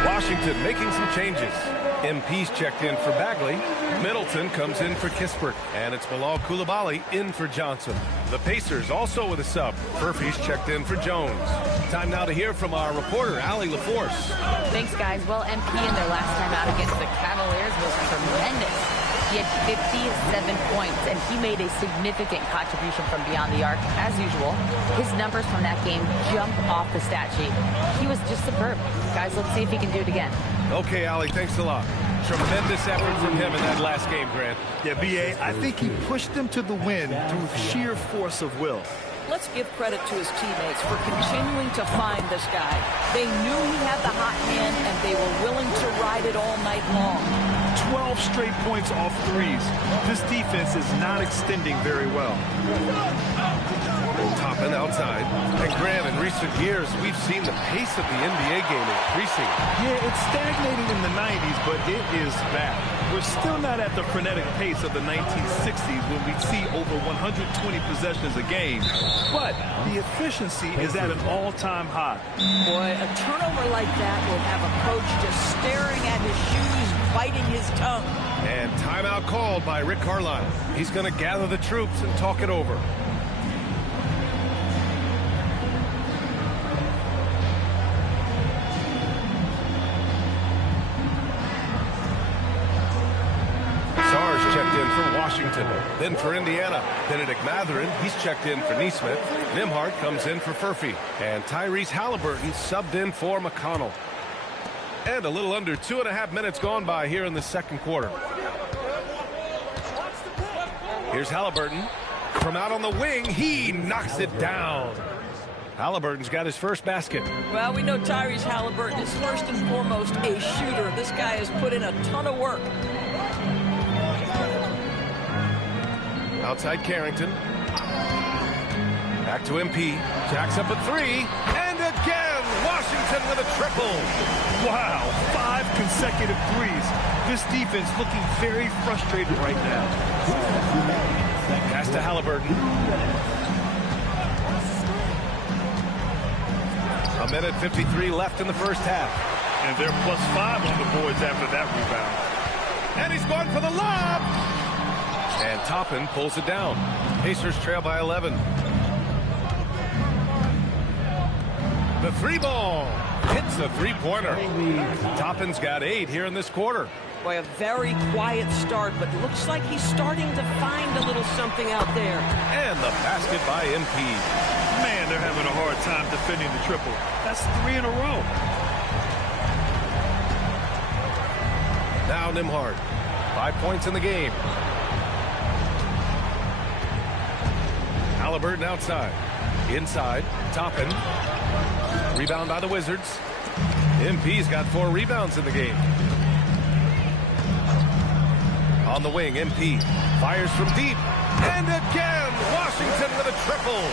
Washington making some changes. MP's checked in for Bagley. Middleton comes in for Kispert. And it's Bilal Coulibaly in for Johnson. The Pacers also with a sub. Murphy's checked in for Jones. Time now to hear from our reporter, Allie LaForce. Thanks, guys. Well, MP in their last time out against the Cavaliers was tremendous. He had 57 points, and he made a significant contribution from beyond the arc, as usual. His numbers from that game jump off the stat sheet. He was just superb. Guys, let's see if he can do it again. Okay, Allie, thanks a lot. Tremendous effort from him in that last game, Grant. Yeah, B.A., I think he pushed them to the win through sheer force of will. Let's give credit to his teammates for continuing to find this guy. They knew he had the hot hand, and they were willing to ride it all night long. 12 straight points off threes. This defense is not extending very well. Toppin out outside. And Grant, in recent years, we've seen the pace of the NBA game increasing. Yeah, it's stagnating in the 90s, but it is back. We're still not at the frenetic pace of the 1960s when we'd see over 120 possessions a game. But the efficiency is at an all-time high. Boy, a turnover like that will have a coach just staring at his shoes, biting his tongue. And timeout called by Rick Carlisle. He's going to gather the troops and talk it over. Sarge checked in for Washington, then for Indiana. Benedict Mathurin, he's checked in for Neesmith. Nembhard comes in for Furphy. And Tyrese Halliburton subbed in for McConnell. And a little under 2.5 minutes gone by here in the second quarter. Here's Halliburton. From out on the wing, he knocks it down. Halliburton's got his first basket. Well, we know Tyrese Halliburton is first and foremost a shooter. This guy has put in a ton of work. Outside Carrington. Back to MP. Jacks up a three. And again, Washington with a triple. Wow, 5 consecutive threes. This defense looking very frustrated right now. Pass to Halliburton. A minute 53 left in the first half. And they're +5 on the boards after that rebound. And he's going for the lob. And Toppin pulls it down. Pacers trail by 11. The three ball hits a three-pointer. Toppin's got 8 here in this quarter. Boy, a very quiet start, but looks like he's starting to find a little something out there. And the basket by MP. Man, they're having a hard time defending the triple. That's 3 in a row. Now Nembhard. 5 points in the game. Halliburton outside. Inside. Toppin. Rebound by the Wizards. MP's got 4 rebounds in the game. On the wing, MP fires from deep. And again, Washington with a triple.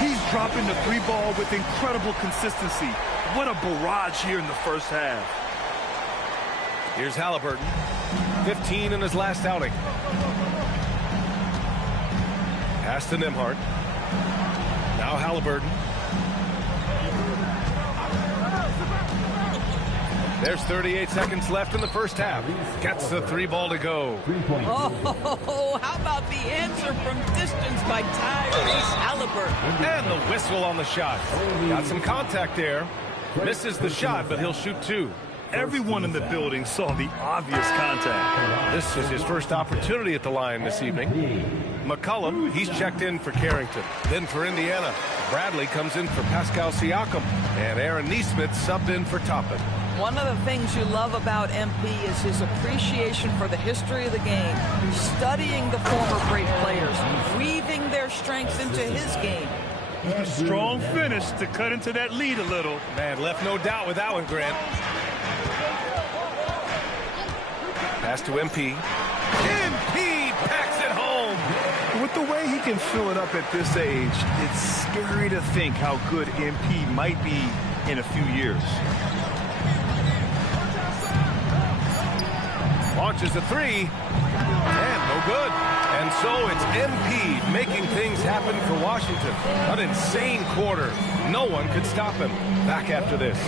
He's dropping the 3 ball with incredible consistency. What a barrage here in the first half. Here's Halliburton. 15 in his last outing. Pass to Nembhard. Now Halliburton. There's 38 seconds left in the first half. Gets the 3 ball to go. Oh, how about the answer from distance by Tyrese Halliburton? And the whistle on the shot. Got some contact there. Misses the shot, but he'll shoot 2. Everyone in the building saw the obvious contact. This is his first opportunity at the line this evening. McCollum, he's checked in for Carrington. Then for Indiana, Bradley comes in for Pascal Siakam. And Aaron Neesmith subbed in for Toppin. One of the things you love about MP is his appreciation for the history of the game, studying the former great players, weaving their strengths into his game. Strong finish to cut into that lead a little. Man, left no doubt with that one, Grant. Pass to MP. MP packs it home. With the way he can fill it up at this age, it's scary to think how good MP might be in a few years. Launches a 3, and no good. And so it's MP making things happen for Washington. An insane quarter. No one could stop him. Back after this.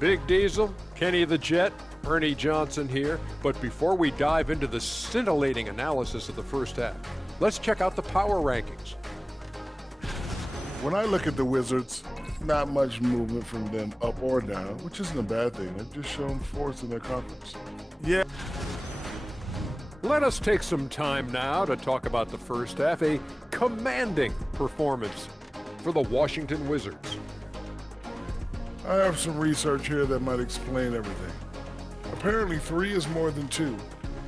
Big Diesel, Kenny the Jet, Ernie Johnson here. But before we dive into the scintillating analysis of the first half, let's check out the power rankings. When I look at the Wizards, not much movement from them up or down, which isn't a bad thing. They've just shown force in their conference. Yeah. Let us take some time now to talk about the first half, a commanding performance for the Washington Wizards. I have some research here that might explain everything. Apparently 3 is more than 2.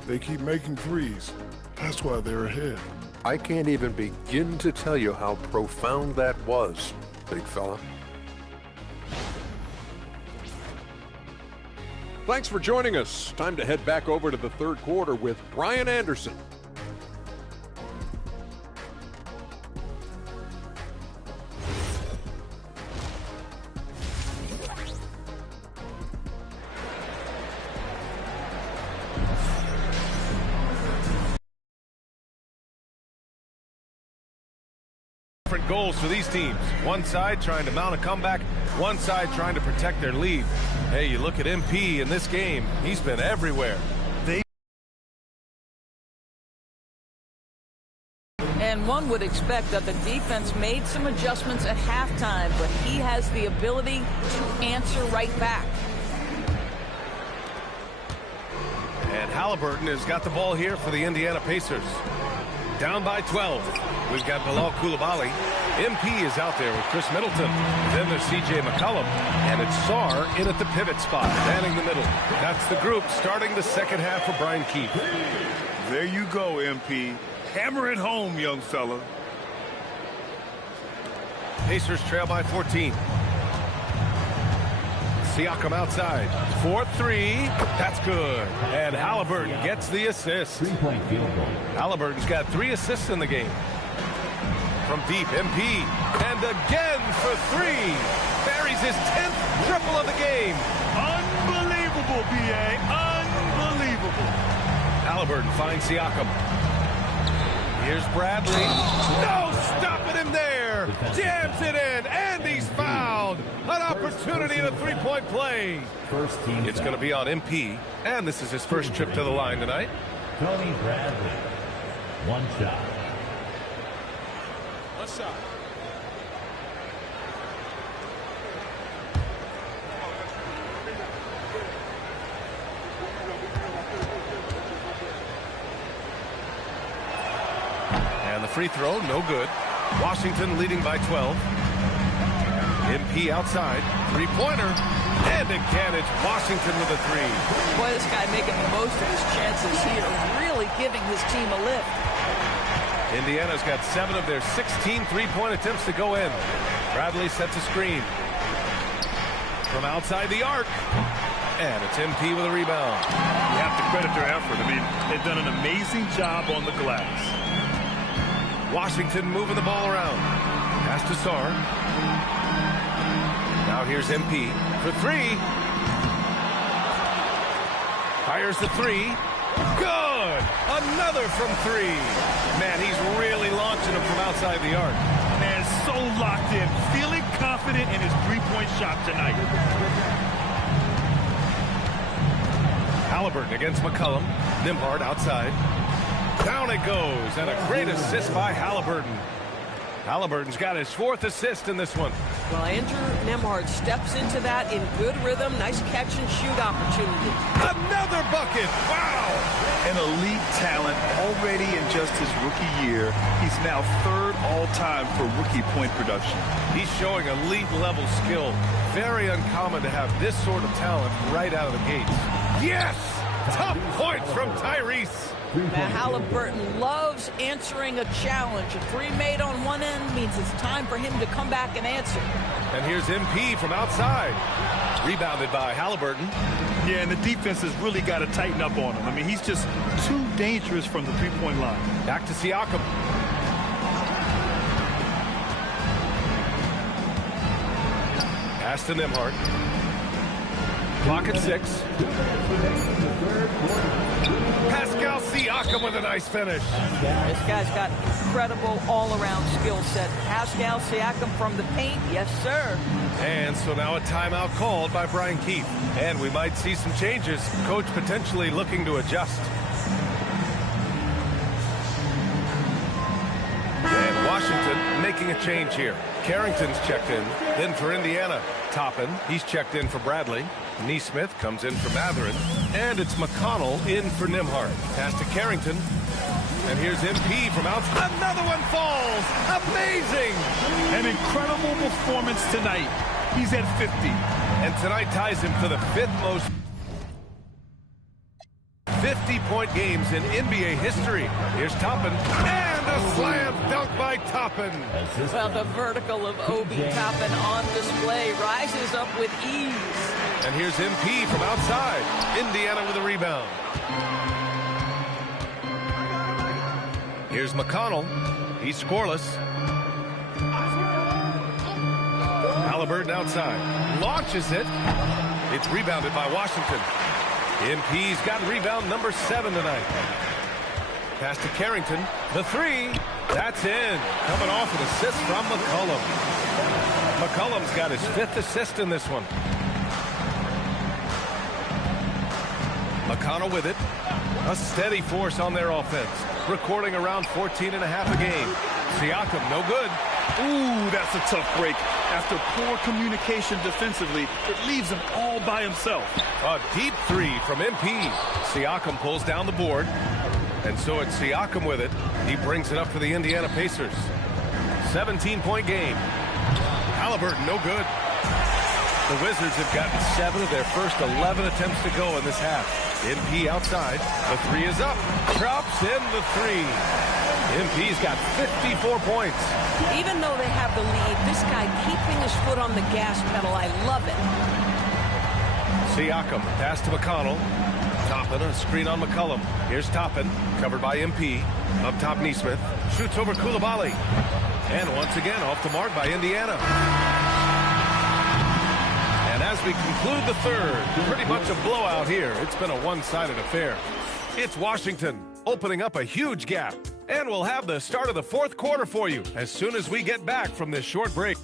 They keep making threes. That's why they're ahead. I can't even begin to tell you how profound that was, big fella. Thanks for joining us. Time to head back over to the third quarter with Brian Anderson. Different goals for these teams. One side trying to mount a comeback, one side trying to protect their lead. Hey, you look at MP in this game, he's been everywhere. And one would expect that the defense made some adjustments at halftime, but he has the ability to answer right back. And Halliburton has got the ball here for the Indiana Pacers. Down by 12. We've got Bilal Coulibaly. MP is out there with Chris Middleton. Then there's C.J. McCollum. And it's Sarr in at the pivot spot, manning the middle. That's the group starting the second half for Brian Keefe. There you go, MP. Hammer it home, young fella. Pacers trail by 14. Siakam outside. 4-3. That's good. And Halliburton gets the assist. Three-point field goal. Halliburton's got 3 assists in the game. From deep, MP. And again for 3. Buries his 10th triple of the game. Unbelievable, B.A. Unbelievable. Halliburton finds Siakam. Here's Bradley. No stopping him there. Jams it in, and he's fouled. An opportunity in a three-point play. It's going to be on MP, and this is his first trip to the line tonight. Tony Bradley. One shot. One shot. And the free throw, no good. Washington leading by 12. MP outside. Three-pointer. And again, it's Washington with a 3. Boy, this guy making the most of his chances here, really giving his team a lift. Indiana's got 7 of their 16 three-point attempts to go in. Bradley sets a screen. From outside the arc. And it's MP with a rebound. You have to credit their effort. I mean, they've done an amazing job on the glass. Washington moving the ball around. Pass to Sarr. Now here's MP for 3. Fires the 3. Good! Another from 3. Man, he's really launching him from outside the arc. Man, so locked in, feeling confident in his three-point shot tonight. Halliburton against McCollum. Nembhard outside. Down it goes, and a great assist by Halliburton. Halliburton's got his 4th assist in this one. Well, Andrew Nembhard steps into that in good rhythm. Nice catch and shoot opportunity. Another bucket. Wow! An elite talent already in just his rookie year. He's now 3rd all-time for rookie point production. He's showing elite level skill. Very uncommon to have this sort of talent right out of the gates. Yes! Tough points from Tyrese. Now, Halliburton loves answering a challenge. A 3 made on one end means it's time for him to come back and answer. And here's MP from outside. Rebounded by Halliburton. Yeah, and the defense has really got to tighten up on him. I mean, he's just too dangerous from the three-point line. Back to Siakam. Pass to Nembhard. Clock at 6. Pascal Siakam with a nice finish. This guy's got incredible all-around skill set. Pascal Siakam from the paint, yes, sir. And so now a timeout called by Brian Keefe. And we might see some changes. Coach potentially looking to adjust. And Washington making a change here. Carrington's checked in. Then for Indiana, Toppin. He's checked in for Bradley. Neesmith comes in for Mathurin. And it's McConnell in for Nembhard. Pass to Carrington. And here's MP from outside. Another one falls. Amazing. An incredible performance tonight. He's at 50. And tonight ties him for the 5th most 50-point games in NBA history. Here's Toppin, and a slam dunk by Toppin. Well, the vertical of Obi Toppin on display rises up with ease. And here's MP from outside. Indiana with a rebound. Here's McConnell. He's scoreless. Halliburton outside. Launches it. It's rebounded by Washington. MP's got rebound number 7 tonight. Pass to Carrington. The 3. That's in. Coming off an assist from McCollum. McCollum's got his 5th assist in this one. McConnell with it. A steady force on their offense. Recording around 14.5 a game. Siakam, no good. Ooh, that's a tough break. After poor communication defensively, it leaves him all by himself. A deep 3 from MP. Siakam pulls down the board. And so it's Siakam with it. He brings it up for the Indiana Pacers. 17-point game. Halliburton, no good. The Wizards have gotten 7 of their first 11 attempts to go in this half. MP outside. The 3 is up. Drops in the 3. MP's got 54 points. Even though they have the lead, this guy keeping his foot on the gas pedal, I love it. Siakam, pass to McConnell. Toppin, a screen on McCollum. Here's Toppin, covered by MP. Up top, Neesmith. Shoots over Coulibaly. And once again, off the mark by Indiana. And as we conclude the 3rd, pretty much a blowout here. It's been a one-sided affair. It's Washington opening up a huge gap. And we'll have the start of the 4th quarter for you as soon as we get back from this short break.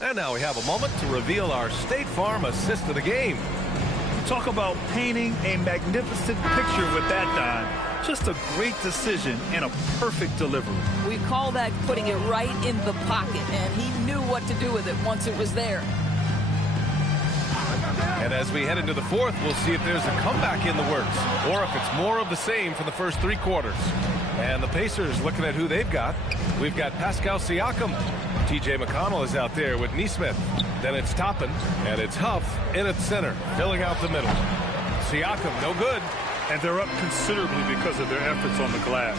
And now we have a moment to reveal our State Farm assist of the game. Talk about painting a magnificent picture with that dime. Just a great decision and a perfect delivery. We call that putting it right in the pocket, and he knew what to do with it once it was there. And as we head into the 4th, we'll see if there's a comeback in the works or if it's more of the same for the first 3 quarters. And the Pacers looking at who they've got. We've got Pascal Siakam. TJ McConnell is out there with Neesmith. Then it's Toppin, and it's Huff in at center, filling out the middle. Siakam, no good. And they're up considerably because of their efforts on the glass.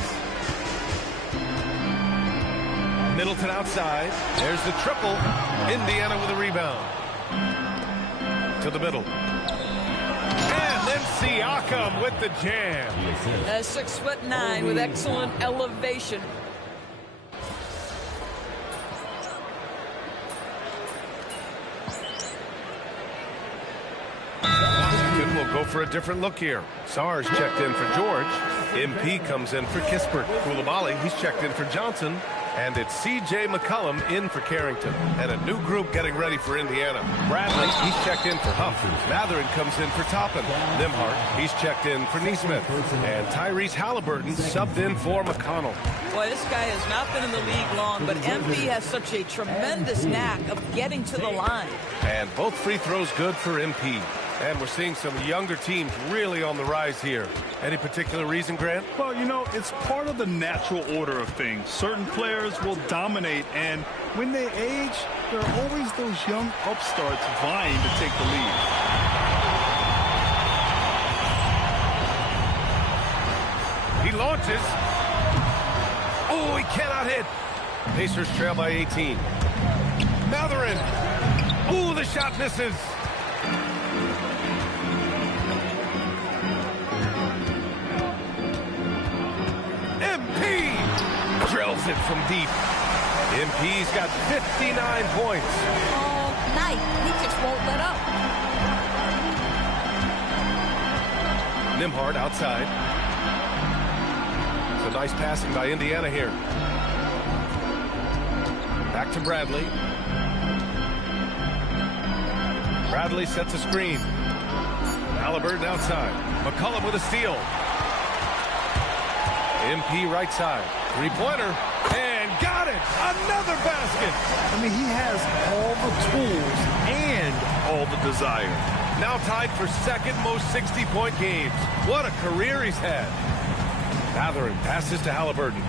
Middleton outside. There's the triple. Indiana with a rebound. To the middle. And then Siakam with the jam. 6'9" with excellent elevation. Washington will go for a different look here. Sarge checked in for George. MP comes in for Kispert. Coulibaly, he's checked in for Johnson. And it's C.J. McCollum in for Carrington. And a new group getting ready for Indiana. Bradley, he's checked in for Huff. Mathurin comes in for Toppin. Nembhard, he's checked in for Neesmith. And Tyrese Halliburton subbed in for McConnell. Boy, this guy has not been in the league long, but MP has such a tremendous knack of getting to the line. And both free throws good for MP. And we're seeing some younger teams really on the rise here. Any particular reason, Grant? Well, you know, it's part of the natural order of things. Certain players will dominate, and when they age, there are always those young upstarts vying to take the lead. He launches. Oh, he cannot hit. Pacers trail by 18. Mathurin. Oh, the shot misses. MP drills it from deep. MP's got 59 points. All night, he just won't let up. Nembhard outside. Some nice passing by Indiana here. Back to Bradley. Bradley sets a screen. Halliburton outside. McCollum with a steal. MP right side. Three-pointer. And got it! Another basket! I mean, he has all the tools and all the desire. Now tied for second most 60-point games. What a career he's had. Mathurin passes to Halliburton.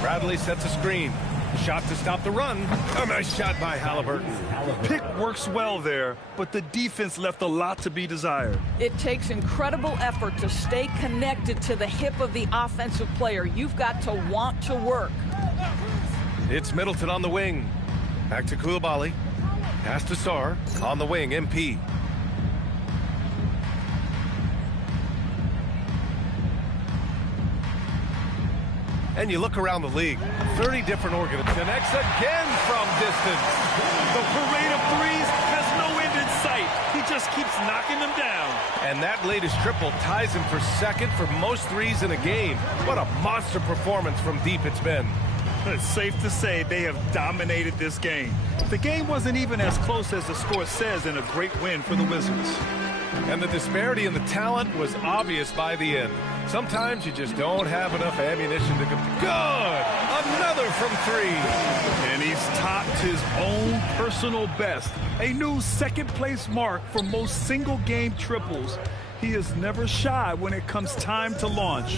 Bradley sets a screen. Shot to stop the run. A nice shot by Halliburton. Pick works well there, but the defense left a lot to be desired. It takes incredible effort to stay connected to the hip of the offensive player. You've got to want to work. It's Middleton on the wing. Back to Koulibaly. Pass to Sarr. On the wing, MP. And you look around the league, 30 different organizations. Connects again from distance. The parade of threes has no end in sight. He just keeps knocking them down. And that latest triple ties him for second for most threes in a game. What a monster performance from deep it's been. It's safe to say they have dominated this game. The game wasn't even as close as the score says in a great win for the Wizards. And the disparity in the talent was obvious by the end. Sometimes you just don't have enough ammunition to compete. Good! Another from three. And he's topped his own personal best. A new second-place mark for most single-game triples. He is never shy when it comes time to launch.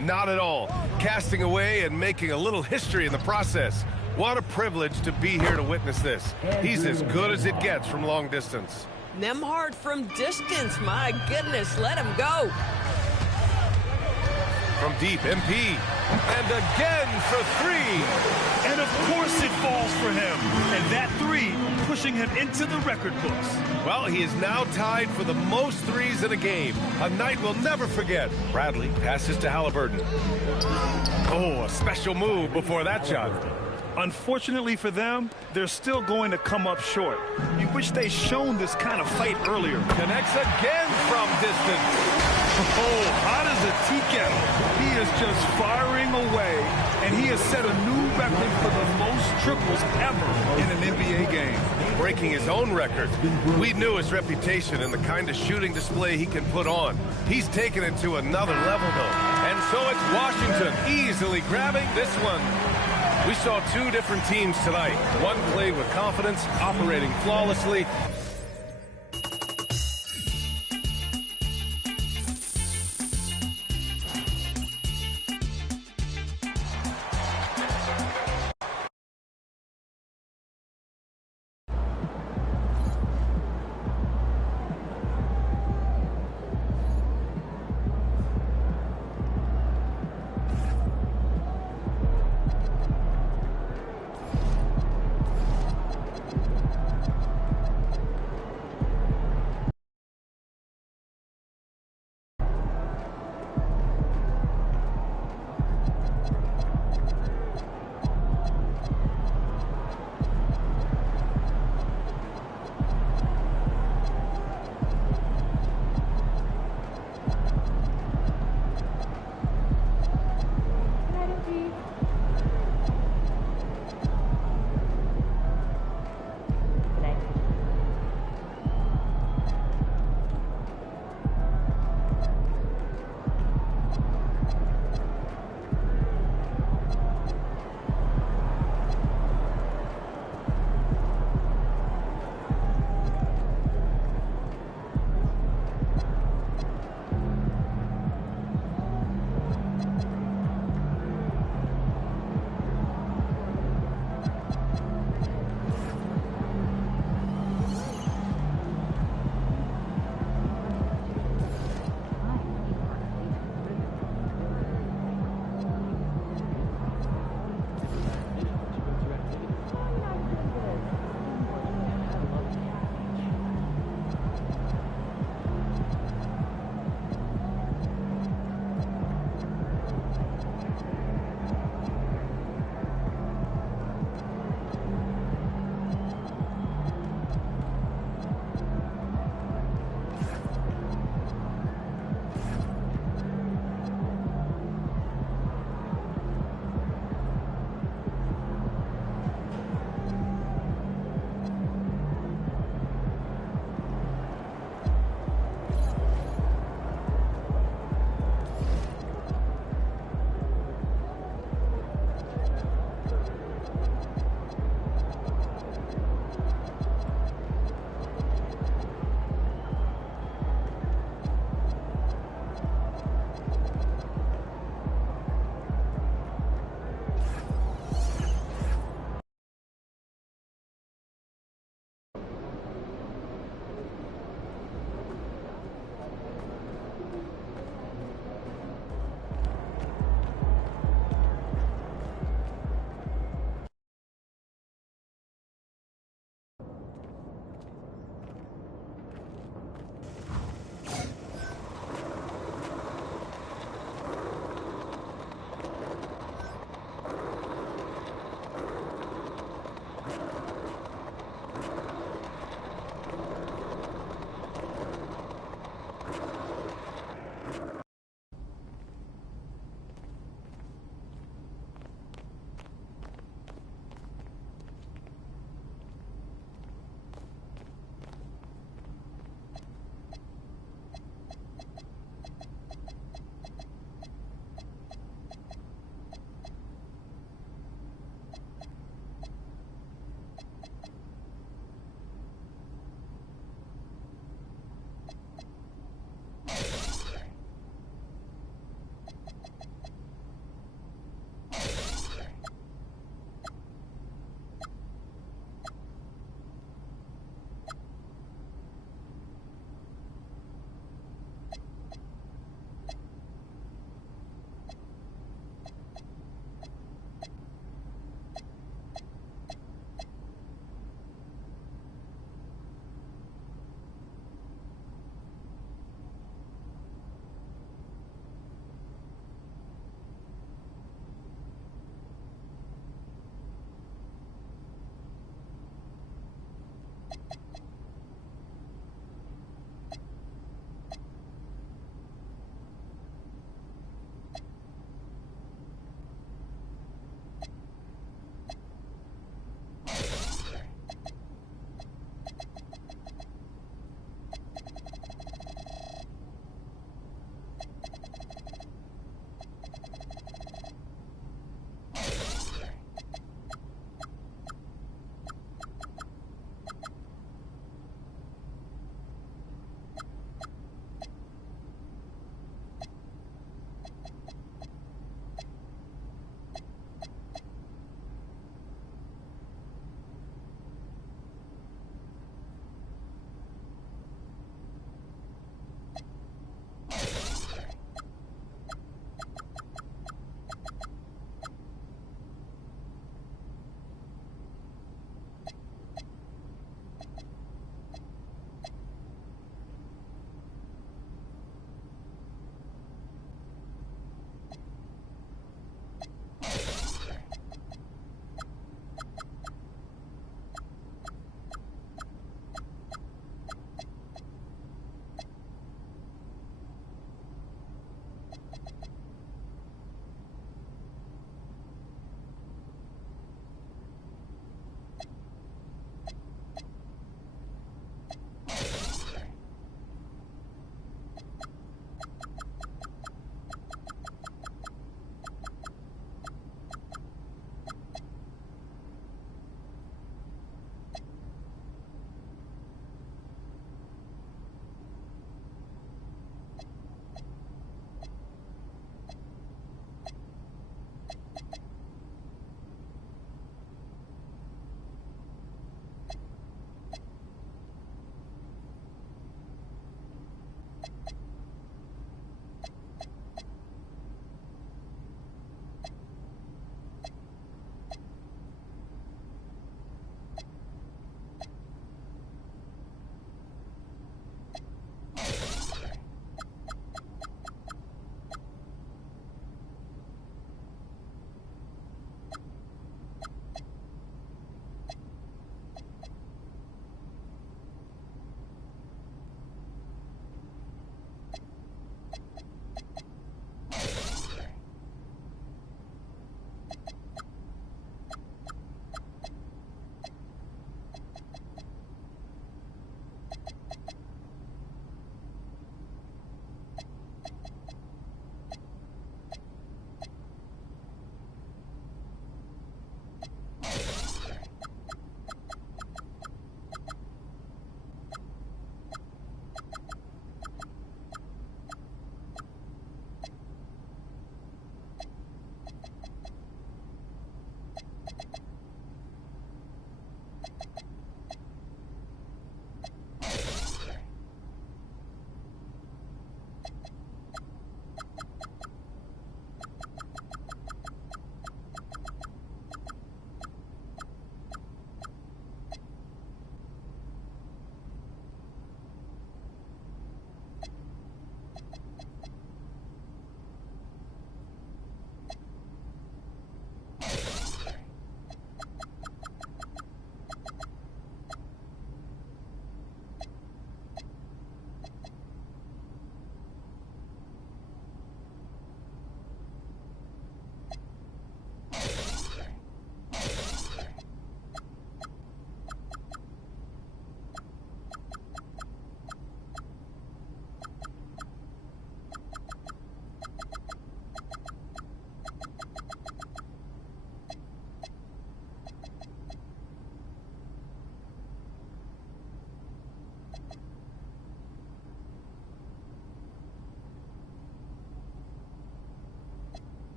Not at all. Casting away and making a little history in the process. What a privilege to be here to witness this. He's as good as it gets from long distance. Nembhard from distance. My goodness, let him go. From deep, MP. And again for three. And of course it falls for him. And that three pushing him into the record books. Well, he is now tied for the most threes in a game. A night we'll never forget. Bradley passes to Halliburton. Oh, a special move before that shot. Unfortunately for them, they're still going to come up short. You wish they'd shown this kind of fight earlier. Connects again from distance. Oh, hot as a tea kettle. He is just firing away, and he has set a new record for the most triples ever in an NBA game. Breaking his own record. We knew his reputation and the kind of shooting display he can put on. He's taken it to another level, though. And so it's Washington easily grabbing this one. We saw two different teams tonight. One played with confidence, operating flawlessly.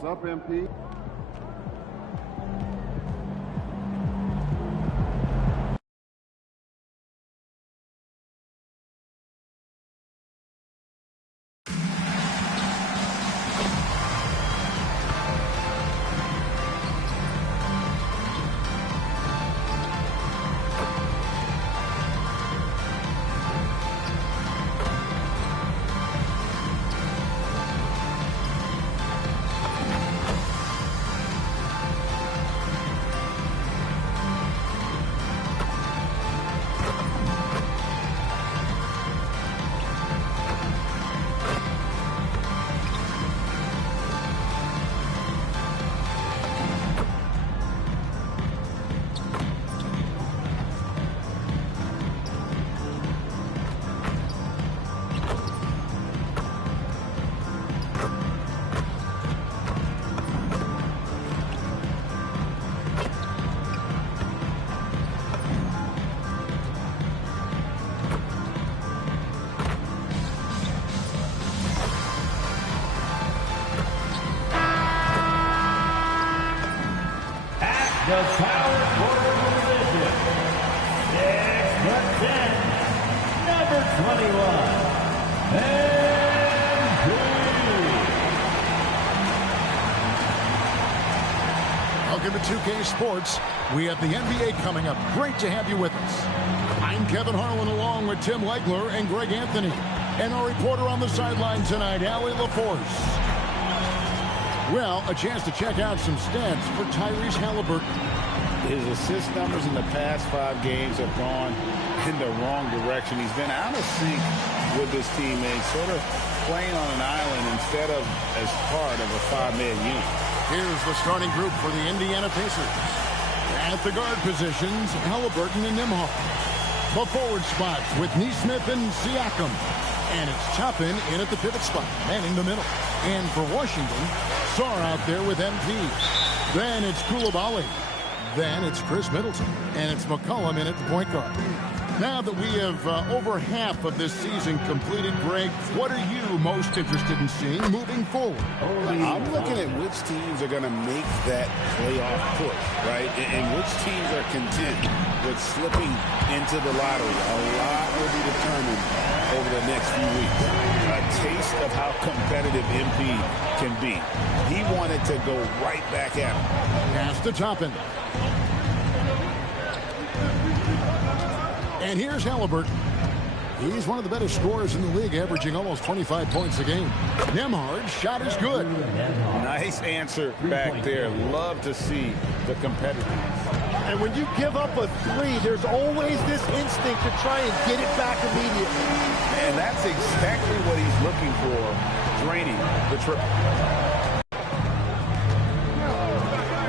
What's up, MP? The power forward position, 6'10", number 21, Welcome to 2K Sports. We have the NBA coming up. Great to have you with us. I'm Kevin Harlan along with Tim Legler and Greg Anthony. And our reporter on the sideline tonight, Allie LaForce. Well, a chance to check out some stats for Tyrese Halliburton. His assist numbers in the past 5 games have gone in the wrong direction. He's been out of sync with his teammates, sort of playing on an island instead of as part of a 5-man unit. Here's the starting group for the Indiana Pacers. At the guard positions, Halliburton and Nembhard. The forward spots with Nesmith and Siakam. And it's Toppin in at the pivot spot, manning the middle. And for Washington, Sarr out there with MP. Then it's Coulibaly. Then it's Chris Middleton. And it's McCollum in at the point guard. Now that we have over half of this season completed, Greg, what are you most interested in seeing moving forward? I'm looking at which teams are going to make that playoff push, right? And which teams are content with slipping into the lottery. A lot will be determined over the next few weeks. A taste of how competitive MP can be. He wanted to go right back at him. Pass to Toppin. And here's Halliburton. He's one of the better scorers in the league, averaging almost 25 points a game. Nembhard's shot is good. Nice answer back there. Love to see the competitiveness. And when you give up a 3, there's always this instinct to try and get it back immediately. And that's exactly what he's looking for, draining the triple.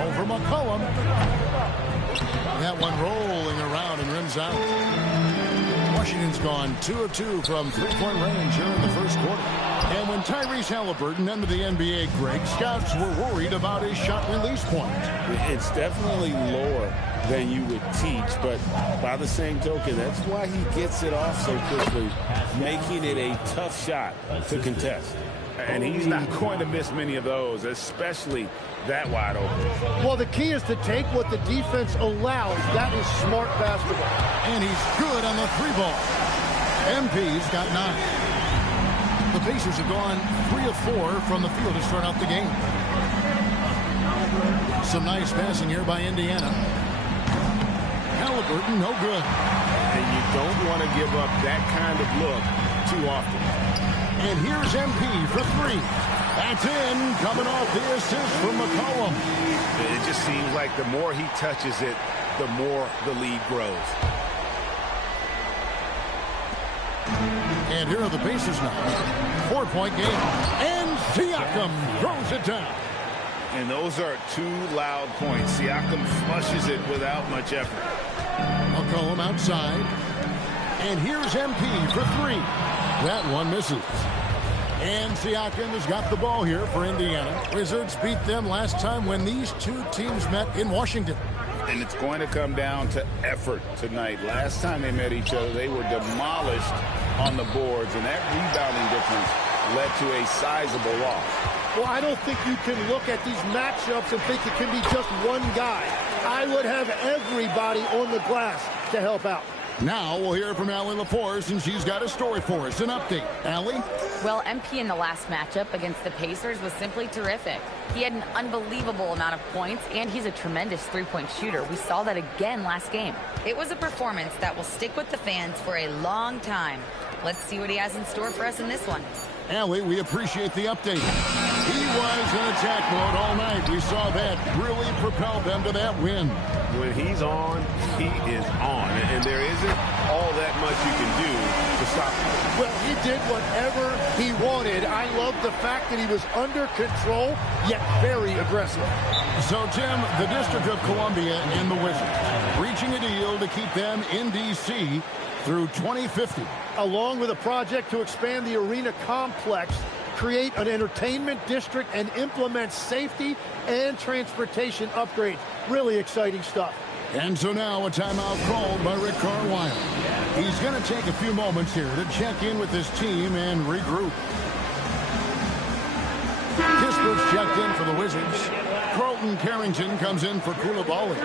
Over McCollum. That one rolling around and rims out. Washington's gone 2 of 2 from three-point range here in the first quarter. And when Tyrese Halliburton entered the NBA, Greg, scouts were worried about his shot release point. It's definitely lower than you would teach, but by the same token, that's why he gets it off so quickly, making it a tough shot to contest. And he's not going to miss many of those, especially that wide open. Well, the key is to take what the defense allows. That is smart basketball. And he's good on the 3-ball. MP's got 9. The Pacers have gone 3 of 4 from the field to start out the game. Some nice passing here by Indiana. Halliburton, no good. And you don't want to give up that kind of look too often. And here's MP for 3. That's in, coming off the assist from McCollum. It just seems like the more he touches it, the more the lead grows. And here are the Pacers now. 4-point game. And Siakam throws it down. And those are 2 loud points. Siakam flushes it without much effort. McCollum outside. And here's MP for 3. That one misses. And Siakam has got the ball here for Indiana. Wizards beat them last time when these 2 teams met in Washington. And it's going to come down to effort tonight. Last time they met each other, they were demolished on the boards, and that rebounding difference led to a sizable loss. Well, I don't think you can look at these matchups and think it can be just one guy. I would have everybody on the glass to help out. Now we'll hear from Allie LaForce, and she's got a story for us. An update. Allie? Well, MP in the last matchup against the Pacers was simply terrific. He had an unbelievable amount of points, and he's a tremendous three-point shooter. We saw that again last game. It was a performance that will stick with the fans for a long time. Let's see what he has in store for us in this one. Allie, we appreciate the update. He was in attack mode all night. We saw that really propelled them to that win. When he's on, he is on. And there isn't all that much you can do to stop him. Well, he did whatever he wanted. I love the fact that he was under control, yet very aggressive. So, Tim, the District of Columbia and the Wizards reaching a deal to keep them in D.C. through 2050. Along with a project to expand the arena complex, create an entertainment district, and implement safety and transportation upgrades. Really exciting stuff. And so now a timeout called by Rick Carlisle. He's going to take a few moments here to check in with his team and regroup. Kisper's checked in for the Wizards. Carlton Carrington comes in for Coulibaly.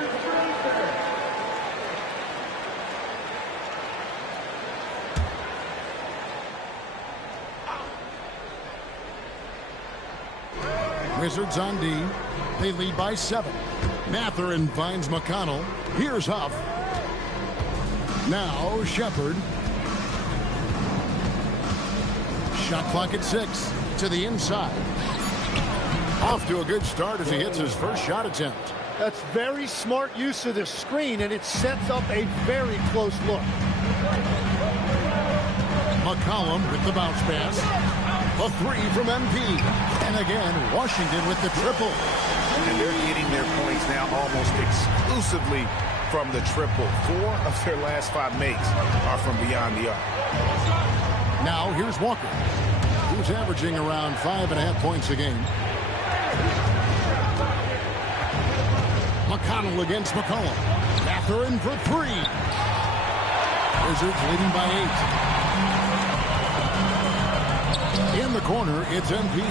Wizards on D. They lead by 7. Mathurin finds McConnell. Here's Huff. Now Shepard. Shot clock at 6. To the inside. Off to a good start as he hits his first shot attempt. That's very smart use of the screen, and it sets up a very close look. McCollum with the bounce pass. A 3 from MP. And again, Washington with the triple. And they're getting their points now almost exclusively from the triple. 4 of their last 5 makes are from beyond the arc. Now here's Walker, who's averaging around 5.5 points a game. McConnell against McCollum. Mathurin for 3. Wizards leading by 8. In the corner, it's MP.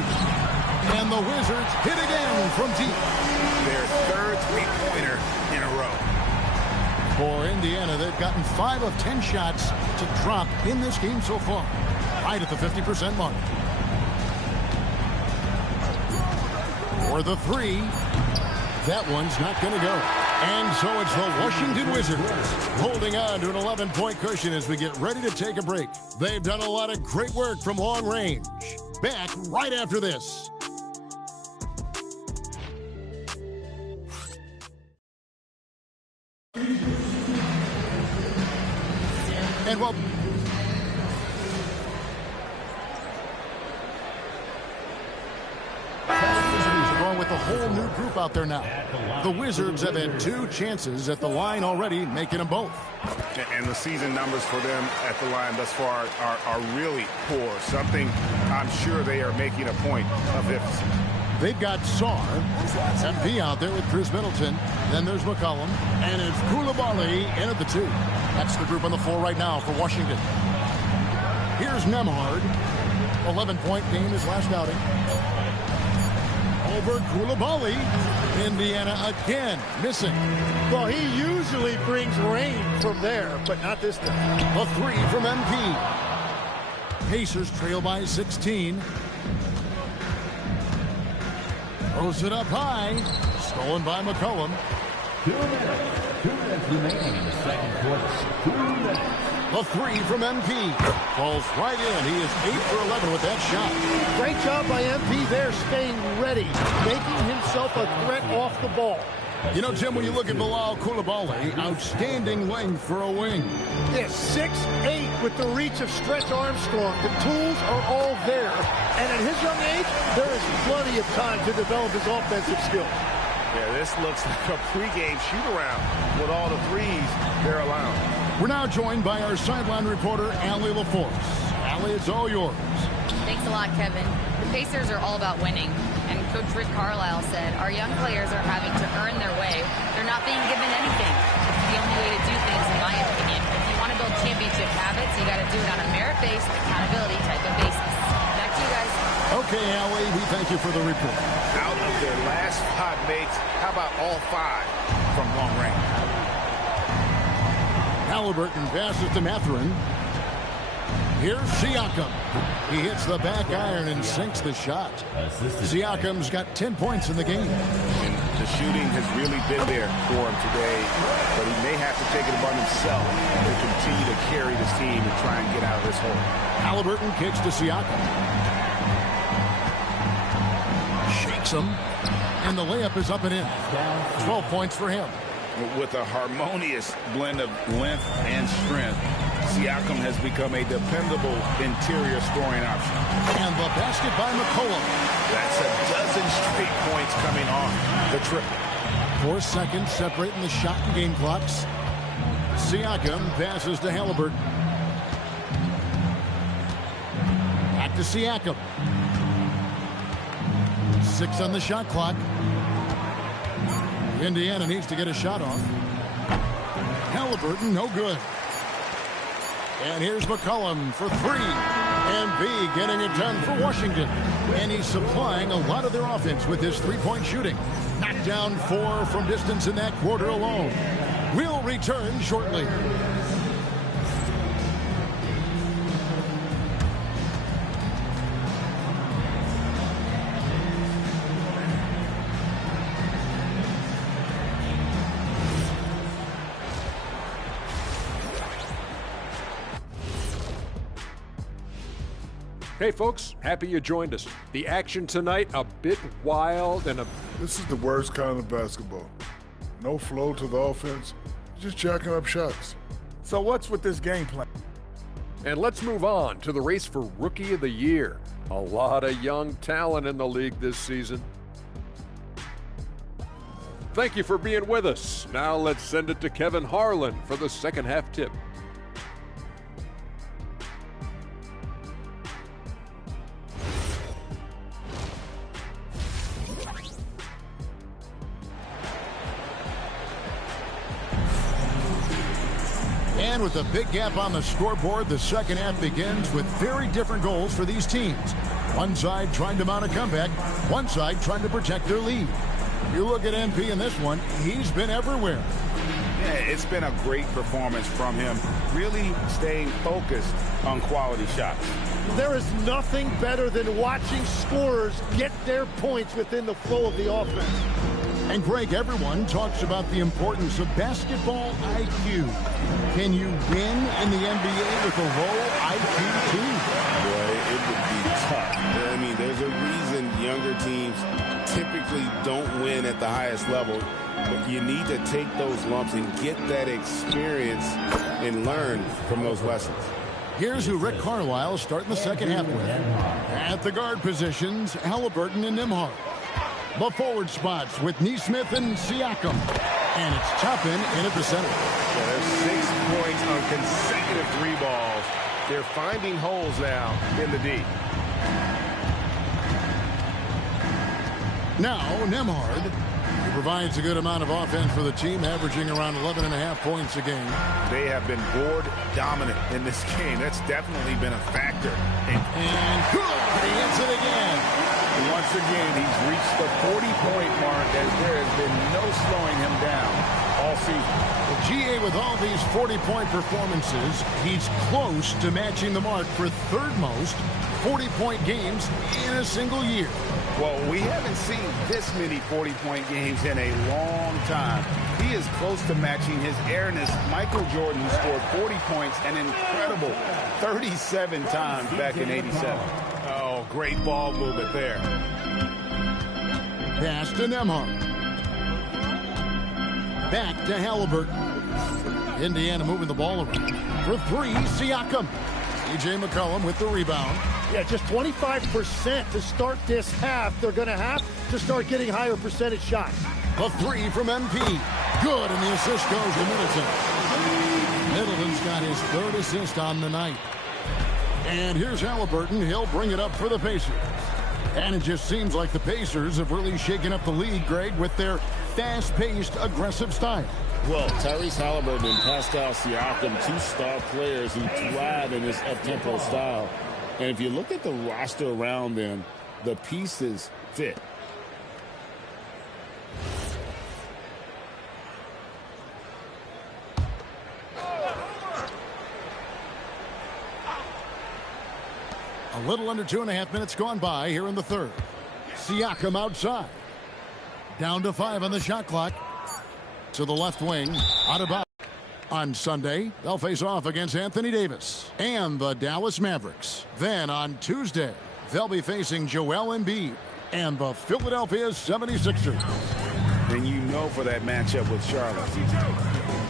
And the Wizards hit again from deep. Their third three-pointer in a row. For Indiana, they've gotten 5 of 10 shots to drop in this game so far. Right at the 50% mark. For the 3. That one's not going to go. And so it's the Washington Wizards holding on to an 11-point cushion as we get ready to take a break. They've done a lot of great work from long range. Back right after this. And well, along with a whole new group out there now. The Wizards have had 2 chances at the line already, making them both. And the season numbers for them at the line thus far are really poor. Something I'm sure they are making a point of emphasis. They've got Sarr, MP out there with Chris Middleton. Then there's McCollum, and it's Coulibaly in at the 2. That's the group on the floor right now for Washington. Here's Nembhard. 11-point game his last outing. Over Coulibaly. Indiana again missing. Well, he usually brings rain from there, but not this time. A 3 from MP. Pacers trail by 16. Throws it up high. Stolen by McCollum. 2 minutes remaining in the second quarter. A 3 from MP. Falls right in. He is 8 for 11 with that shot. Great job by MP there, staying ready, making himself a threat off the ball. You know, Jim, when you look at Bilal Coulibaly, outstanding length for a wing. Yeah, 6'8" with the reach of Stretch Armstrong. The tools are all there. And at his young age, there is plenty of time to develop his offensive skills. Yeah, this looks like a pregame shoot-around with all the threes they're allowing. We're now joined by our sideline reporter, Allie LaForce. Allie, it's all yours. Thanks a lot, Kevin. The Pacers are all about winning. And Coach Rick Carlisle said, our young players are having to earn their way. They're not being given anything. It's the only way to do things, in my opinion. If you want to build championship habits, you got to do it on a merit-based, accountability type of basis. Back to you guys. Okay, Allie, we thank you for the report. Out of their last 5 makes, how about all 5 from long range? Halliburton passes to Mathurin. Here's Siakam. He hits the back iron and sinks the shot. Siakam's got 10 points in the game. And the shooting has really been there for him today, but he may have to take it upon himself to continue to carry this team and try and get out of this hole. Halliburton kicks to Siakam. Shakes him, and the layup is up and in. 12 points for him. With a harmonious blend of length and strength, Siakam has become a dependable interior scoring option. And the basket by McCollum. That's a dozen straight points coming off the triple. 4 seconds separating the shot and game clocks. Siakam passes to Halliburton. Back to Siakam. 6 on the shot clock. Indiana needs to get a shot off. Halliburton, no good. And here's McCollum for 3. And B getting it done for Washington. And he's supplying a lot of their offense with his 3-point shooting. Knocked down 4 from distance in that quarter alone. We'll return shortly. Hey folks, happy you joined us. The action tonight, a bit wild and This is the worst kind of basketball. No flow to the offense, just jacking up shots. So what's with this game plan? And let's move on to the race for Rookie of the Year. A lot of young talent in the league this season. Thank you for being with us. Now let's send it to Kevin Harlan for the second half tip. And with a big gap on the scoreboard, the second half begins with very different goals for these teams. One side trying to mount a comeback, one side trying to protect their lead. You look at MP in this one, he's been everywhere. Yeah, it's been a great performance from him, really staying focused on quality shots. There is nothing better than watching scorers get their points within the flow of the offense. And Greg, everyone talks about the importance of basketball IQ. Can you win in the NBA with a low IQ team? Boy, it would be tough. I mean, there's a reason younger teams typically don't win at the highest level, but you need to take those lumps and get that experience and learn from those lessons. Here's who Rick Carlisle starting the second half with. At the guard positions, Halliburton and Nembhard. The forward spots with Nesmith and Siakam. And it's Toppin in at the center. Yeah, there's 6 points on consecutive 3 balls. They're finding holes now in the D. Now, Nembhard. He provides a good amount of offense for the team, averaging around 11.5 points a game. They have been board dominant in this game. That's definitely been a factor. And good! He hits it again. Once again, he's reached the 40-point mark as there has been no slowing him down all season. The GA with all these 40-point performances, he's close to matching the mark for third most 40-point games in a single year. Well, we haven't seen this many 40-point games in a long time. He is close to matching his airness. Michael Jordan, who scored 40 points an incredible 37 times back in '87. Oh, great ball movement there. Pass to Nembhard. Back to Halliburton. Indiana moving the ball around. For 3, Siakam. C.J. McCollum with the rebound. Yeah, just 25% to start this half. They're going to have to start getting higher percentage shots. A 3 from MP. Good, and the assist goes to Middleton. Middleton's got his 3rd assist on the night. And here's Halliburton. He'll bring it up for the Pacers. And it just seems like the Pacers have really shaken up the league, Greg, with their fast-paced, aggressive style. Well, Tyrese Halliburton and Pascal Siakam, 2 star players who thrive in this up-tempo style. And if you look at the roster around them, The pieces fit. A little under 2.5 minutes gone by here in the third. Siakam outside. Down to 5 on the shot clock. To the left wing. Out of bounds. On Sunday, they'll face off against Anthony Davis and the Dallas Mavericks. Then on Tuesday, they'll be facing Joel Embiid and the Philadelphia 76ers. And you know for that matchup with Charlotte,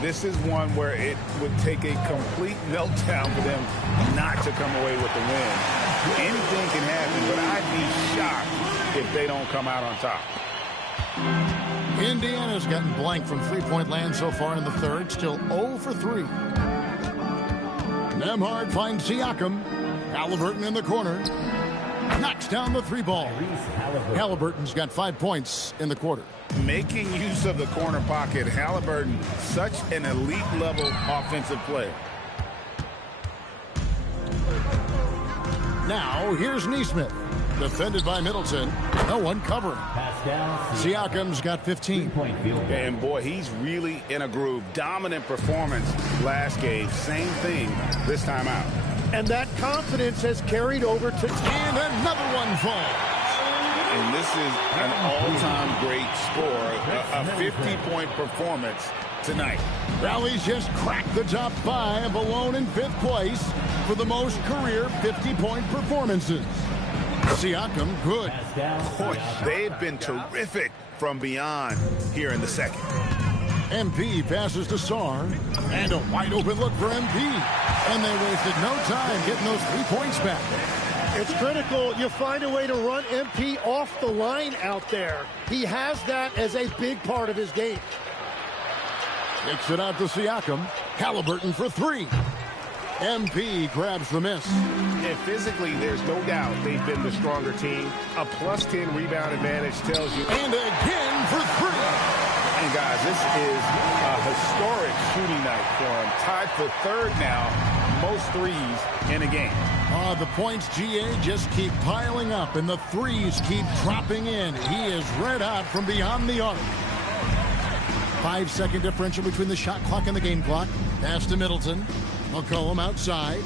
this is one where it would take a complete meltdown for them not to come away with the win. Anything can happen, but I'd be shocked if they don't come out on top. Indiana's gotten blank from three-point land so far in the third. Still 0 for 3. Nembhard finds Siakam. Halliburton in the corner. Knocks down the 3-ball. Halliburton's got 5 points in the quarter. Making use of the corner pocket, Halliburton, such an elite-level offensive player. Now, here's Nesmith. Defended by Middleton. No one covering. Siakam's got 15. And boy, he's really in a groove. Dominant performance last game. Same thing this time out. And that confidence has carried over to... And another one falls. And this is an all-time great score. A 50-point performance tonight. Rally's just cracked the top 5, alone in 5th place for the most career 50-point performances. Siakam, good. Boy, they've been terrific from beyond here in the second. MP passes to Sarr, and a wide-open look for MP. And they wasted no time getting those 3 points back. It's critical you find a way to run MP off the line out there. He has that as a big part of his game. Kicks it out to Siakam. Halliburton for 3. MP grabs the miss. And physically, there's no doubt they've been the stronger team. A +10 rebound advantage tells you. And again for 3. And guys, this is a historic shooting night for him. Tied for 3rd now, most threes in a game. The points, GA, just keep piling up, and the threes keep dropping in. He is red hot from beyond the arc. 5-second differential between the shot clock and the game clock. Pass to Middleton. McCollum outside.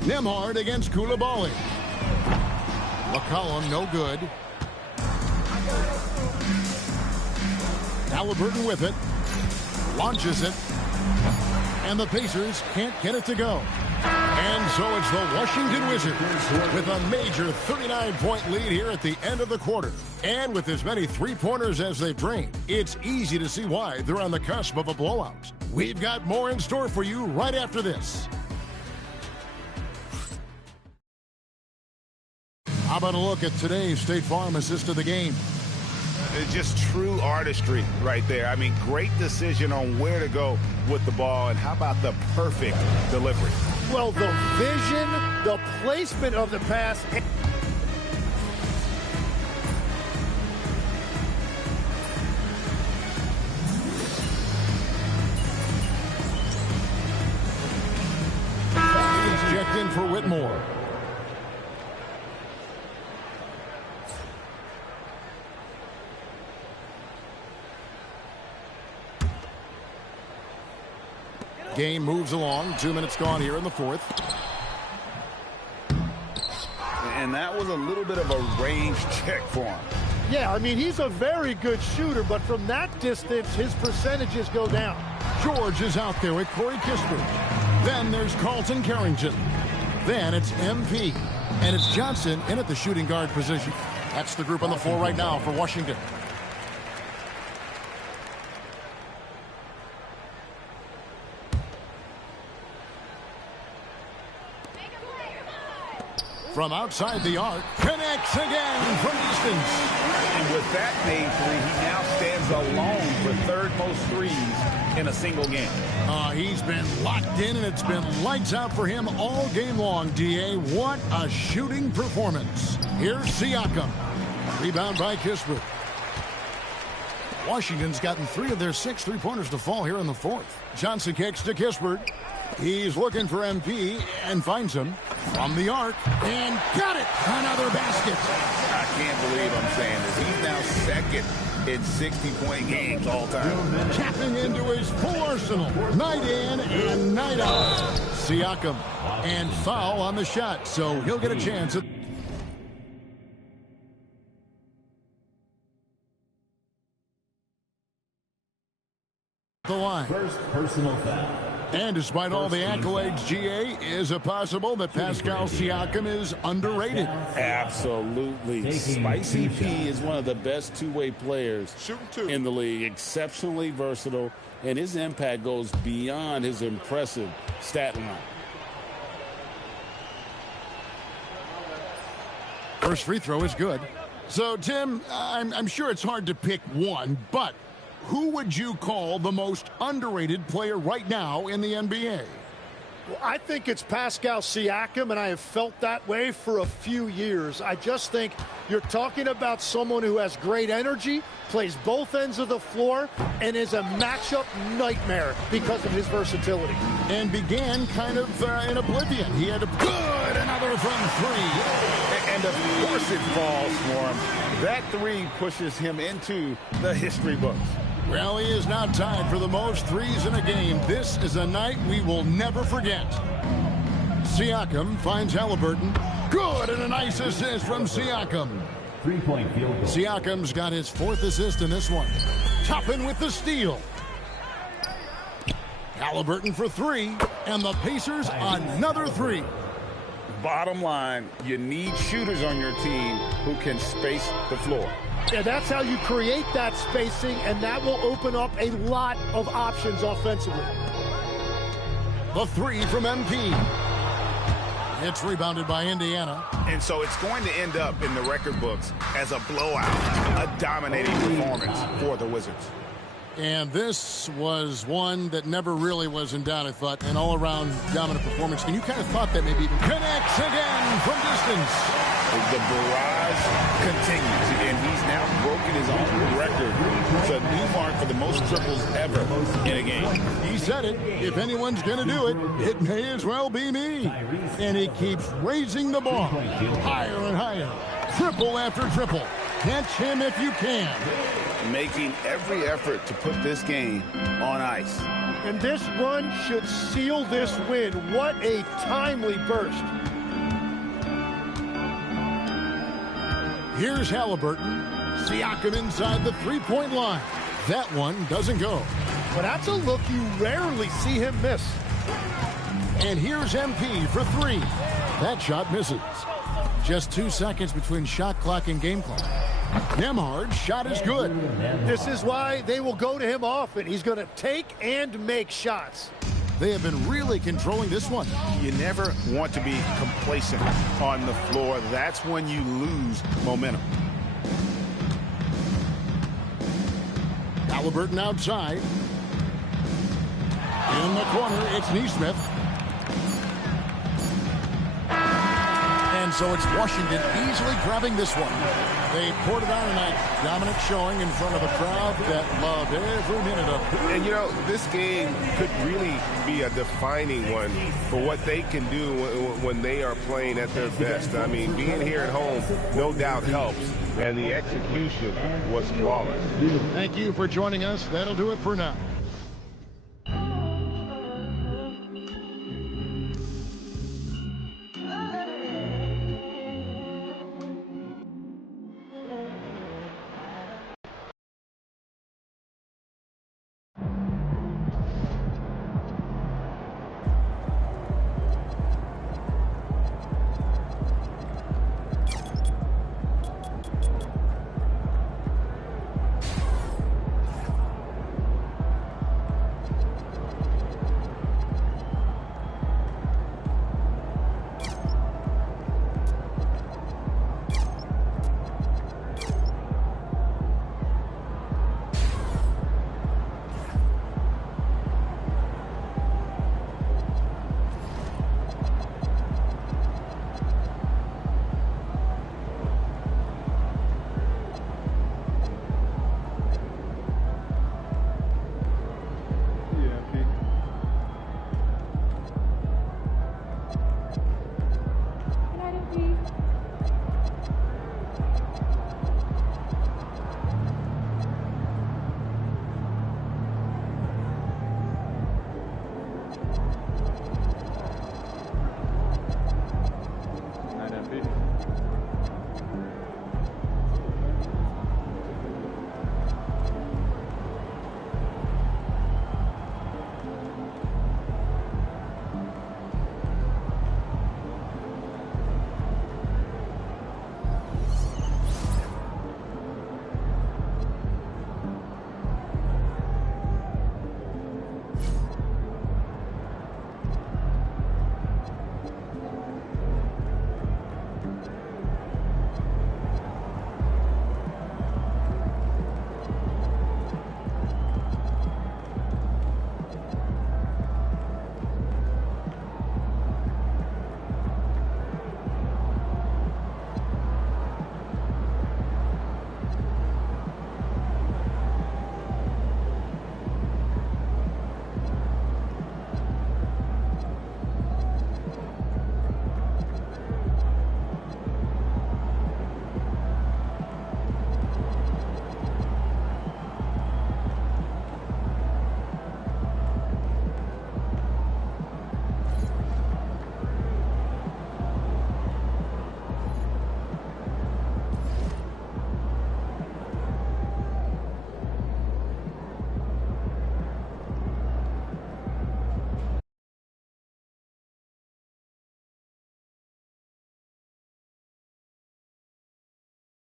Nembhard against Coulibaly. McCollum no good. Halliburton with it. Launches it. And the Pacers can't get it to go. And so it's the Washington Wizards with a major 39-point lead here at the end of the quarter. And with as many three-pointers as they've drained, it's easy to see why they're on the cusp of a blowout. We've got more in store for you right after this. How about a look at today's State Farm assist of the game? It's just true artistry right there. I mean, great decision on where to go with the ball, and how about the perfect delivery? Well, the vision, the placement of the pass. He's checked in for Whitmore. Game moves along. 2 minutes gone here in the fourth. And that was a little bit of a range check for him. Yeah, I mean, he's a very good shooter, but from that distance, his percentages go down. George is out there with Corey Kispert. Then there's Carlton Carrington. Then it's MP. And it's Johnson in at the shooting guard position. That's the group on the floor right now for Washington. From outside the arc, connects again from distance. And with that made three, he now stands alone for 3rd most threes in a single game. He's been locked in, and it's been lights out for him all game long, DA. What a shooting performance. Here's Siakam. Rebound by Kispert. Washington's gotten 3 of their 6 three-pointers to fall here in the fourth. Johnson kicks to Kispert. He's looking for MP and finds him from the arc and got it. Another basket. I can't believe I'm saying this. He's now second in 60-point games all time. Tapping into his full arsenal. Night in and night out. Siakam. And foul on the shot, so he'll get a chance at the line. First personal foul. And despite all the accolades, GA, is it possible that Pascal Siakam is underrated? Absolutely. Spicy P is one of the best two-way players in the league. Exceptionally versatile, and his impact goes beyond his impressive stat line. First free throw is good. So, Tim, I'm sure it's hard to pick one, but who would you call the most underrated player right now in the NBA? Well, I think it's Pascal Siakam, and I have felt that way for a few years. I just think you're talking about someone who has great energy, plays both ends of the floor, and is a matchup nightmare because of his versatility. And began kind of in oblivion. He had a good another from three. And of course it falls for him. That three pushes him into the history books. Well, he is now tied for the most threes in a game. This is a night we will never forget. Siakam finds Halliburton. Good, and a nice assist from Siakam. 3-point field goal. Siakam's got his fourth assist in this one. Toppin with the steal. Halliburton for three, and the Pacers another three. Bottom line, you need shooters on your team who can space the floor. Yeah, that's how you create that spacing, and that will open up a lot of options offensively. The three from MP. It's rebounded by Indiana. And so it's going to end up in the record books as a blowout, a dominating performance for the Wizards. And this was one that never really was in doubt, I thought, an all-around dominant performance. And you kind of thought that maybe connects again from distance. The barrage continues, and he's now broken his own record. It's a new mark for the most triples ever in a game. He said it. If anyone's going to do it, it may as well be me. And he keeps raising the bar higher and higher. Triple after triple. Catch him if you can. Making every effort to put this game on ice. And this run should seal this win. What a timely burst. Here's Halliburton. Siakam inside the three-point line. That one doesn't go. But that's a look you rarely see him miss. And here's MP for three. That shot misses. Just 2 seconds between shot clock and game clock. Nembhard's shot is good. This is why they will go to him often. He's going to take and make shots. They have been really controlling this one. You never want to be complacent on the floor. That's when you lose momentum. Halliburton outside. In the corner, it's Nesmith. And so it's Washington easily grabbing this one. They poured it on tonight. Dominant showing in front of a crowd that loved every minute of it. And, you know, this game could really be a defining one for what they can do when they are playing at their best. I mean, being here at home, no doubt helps. And the execution was flawless. Thank you for joining us. That'll do it for now.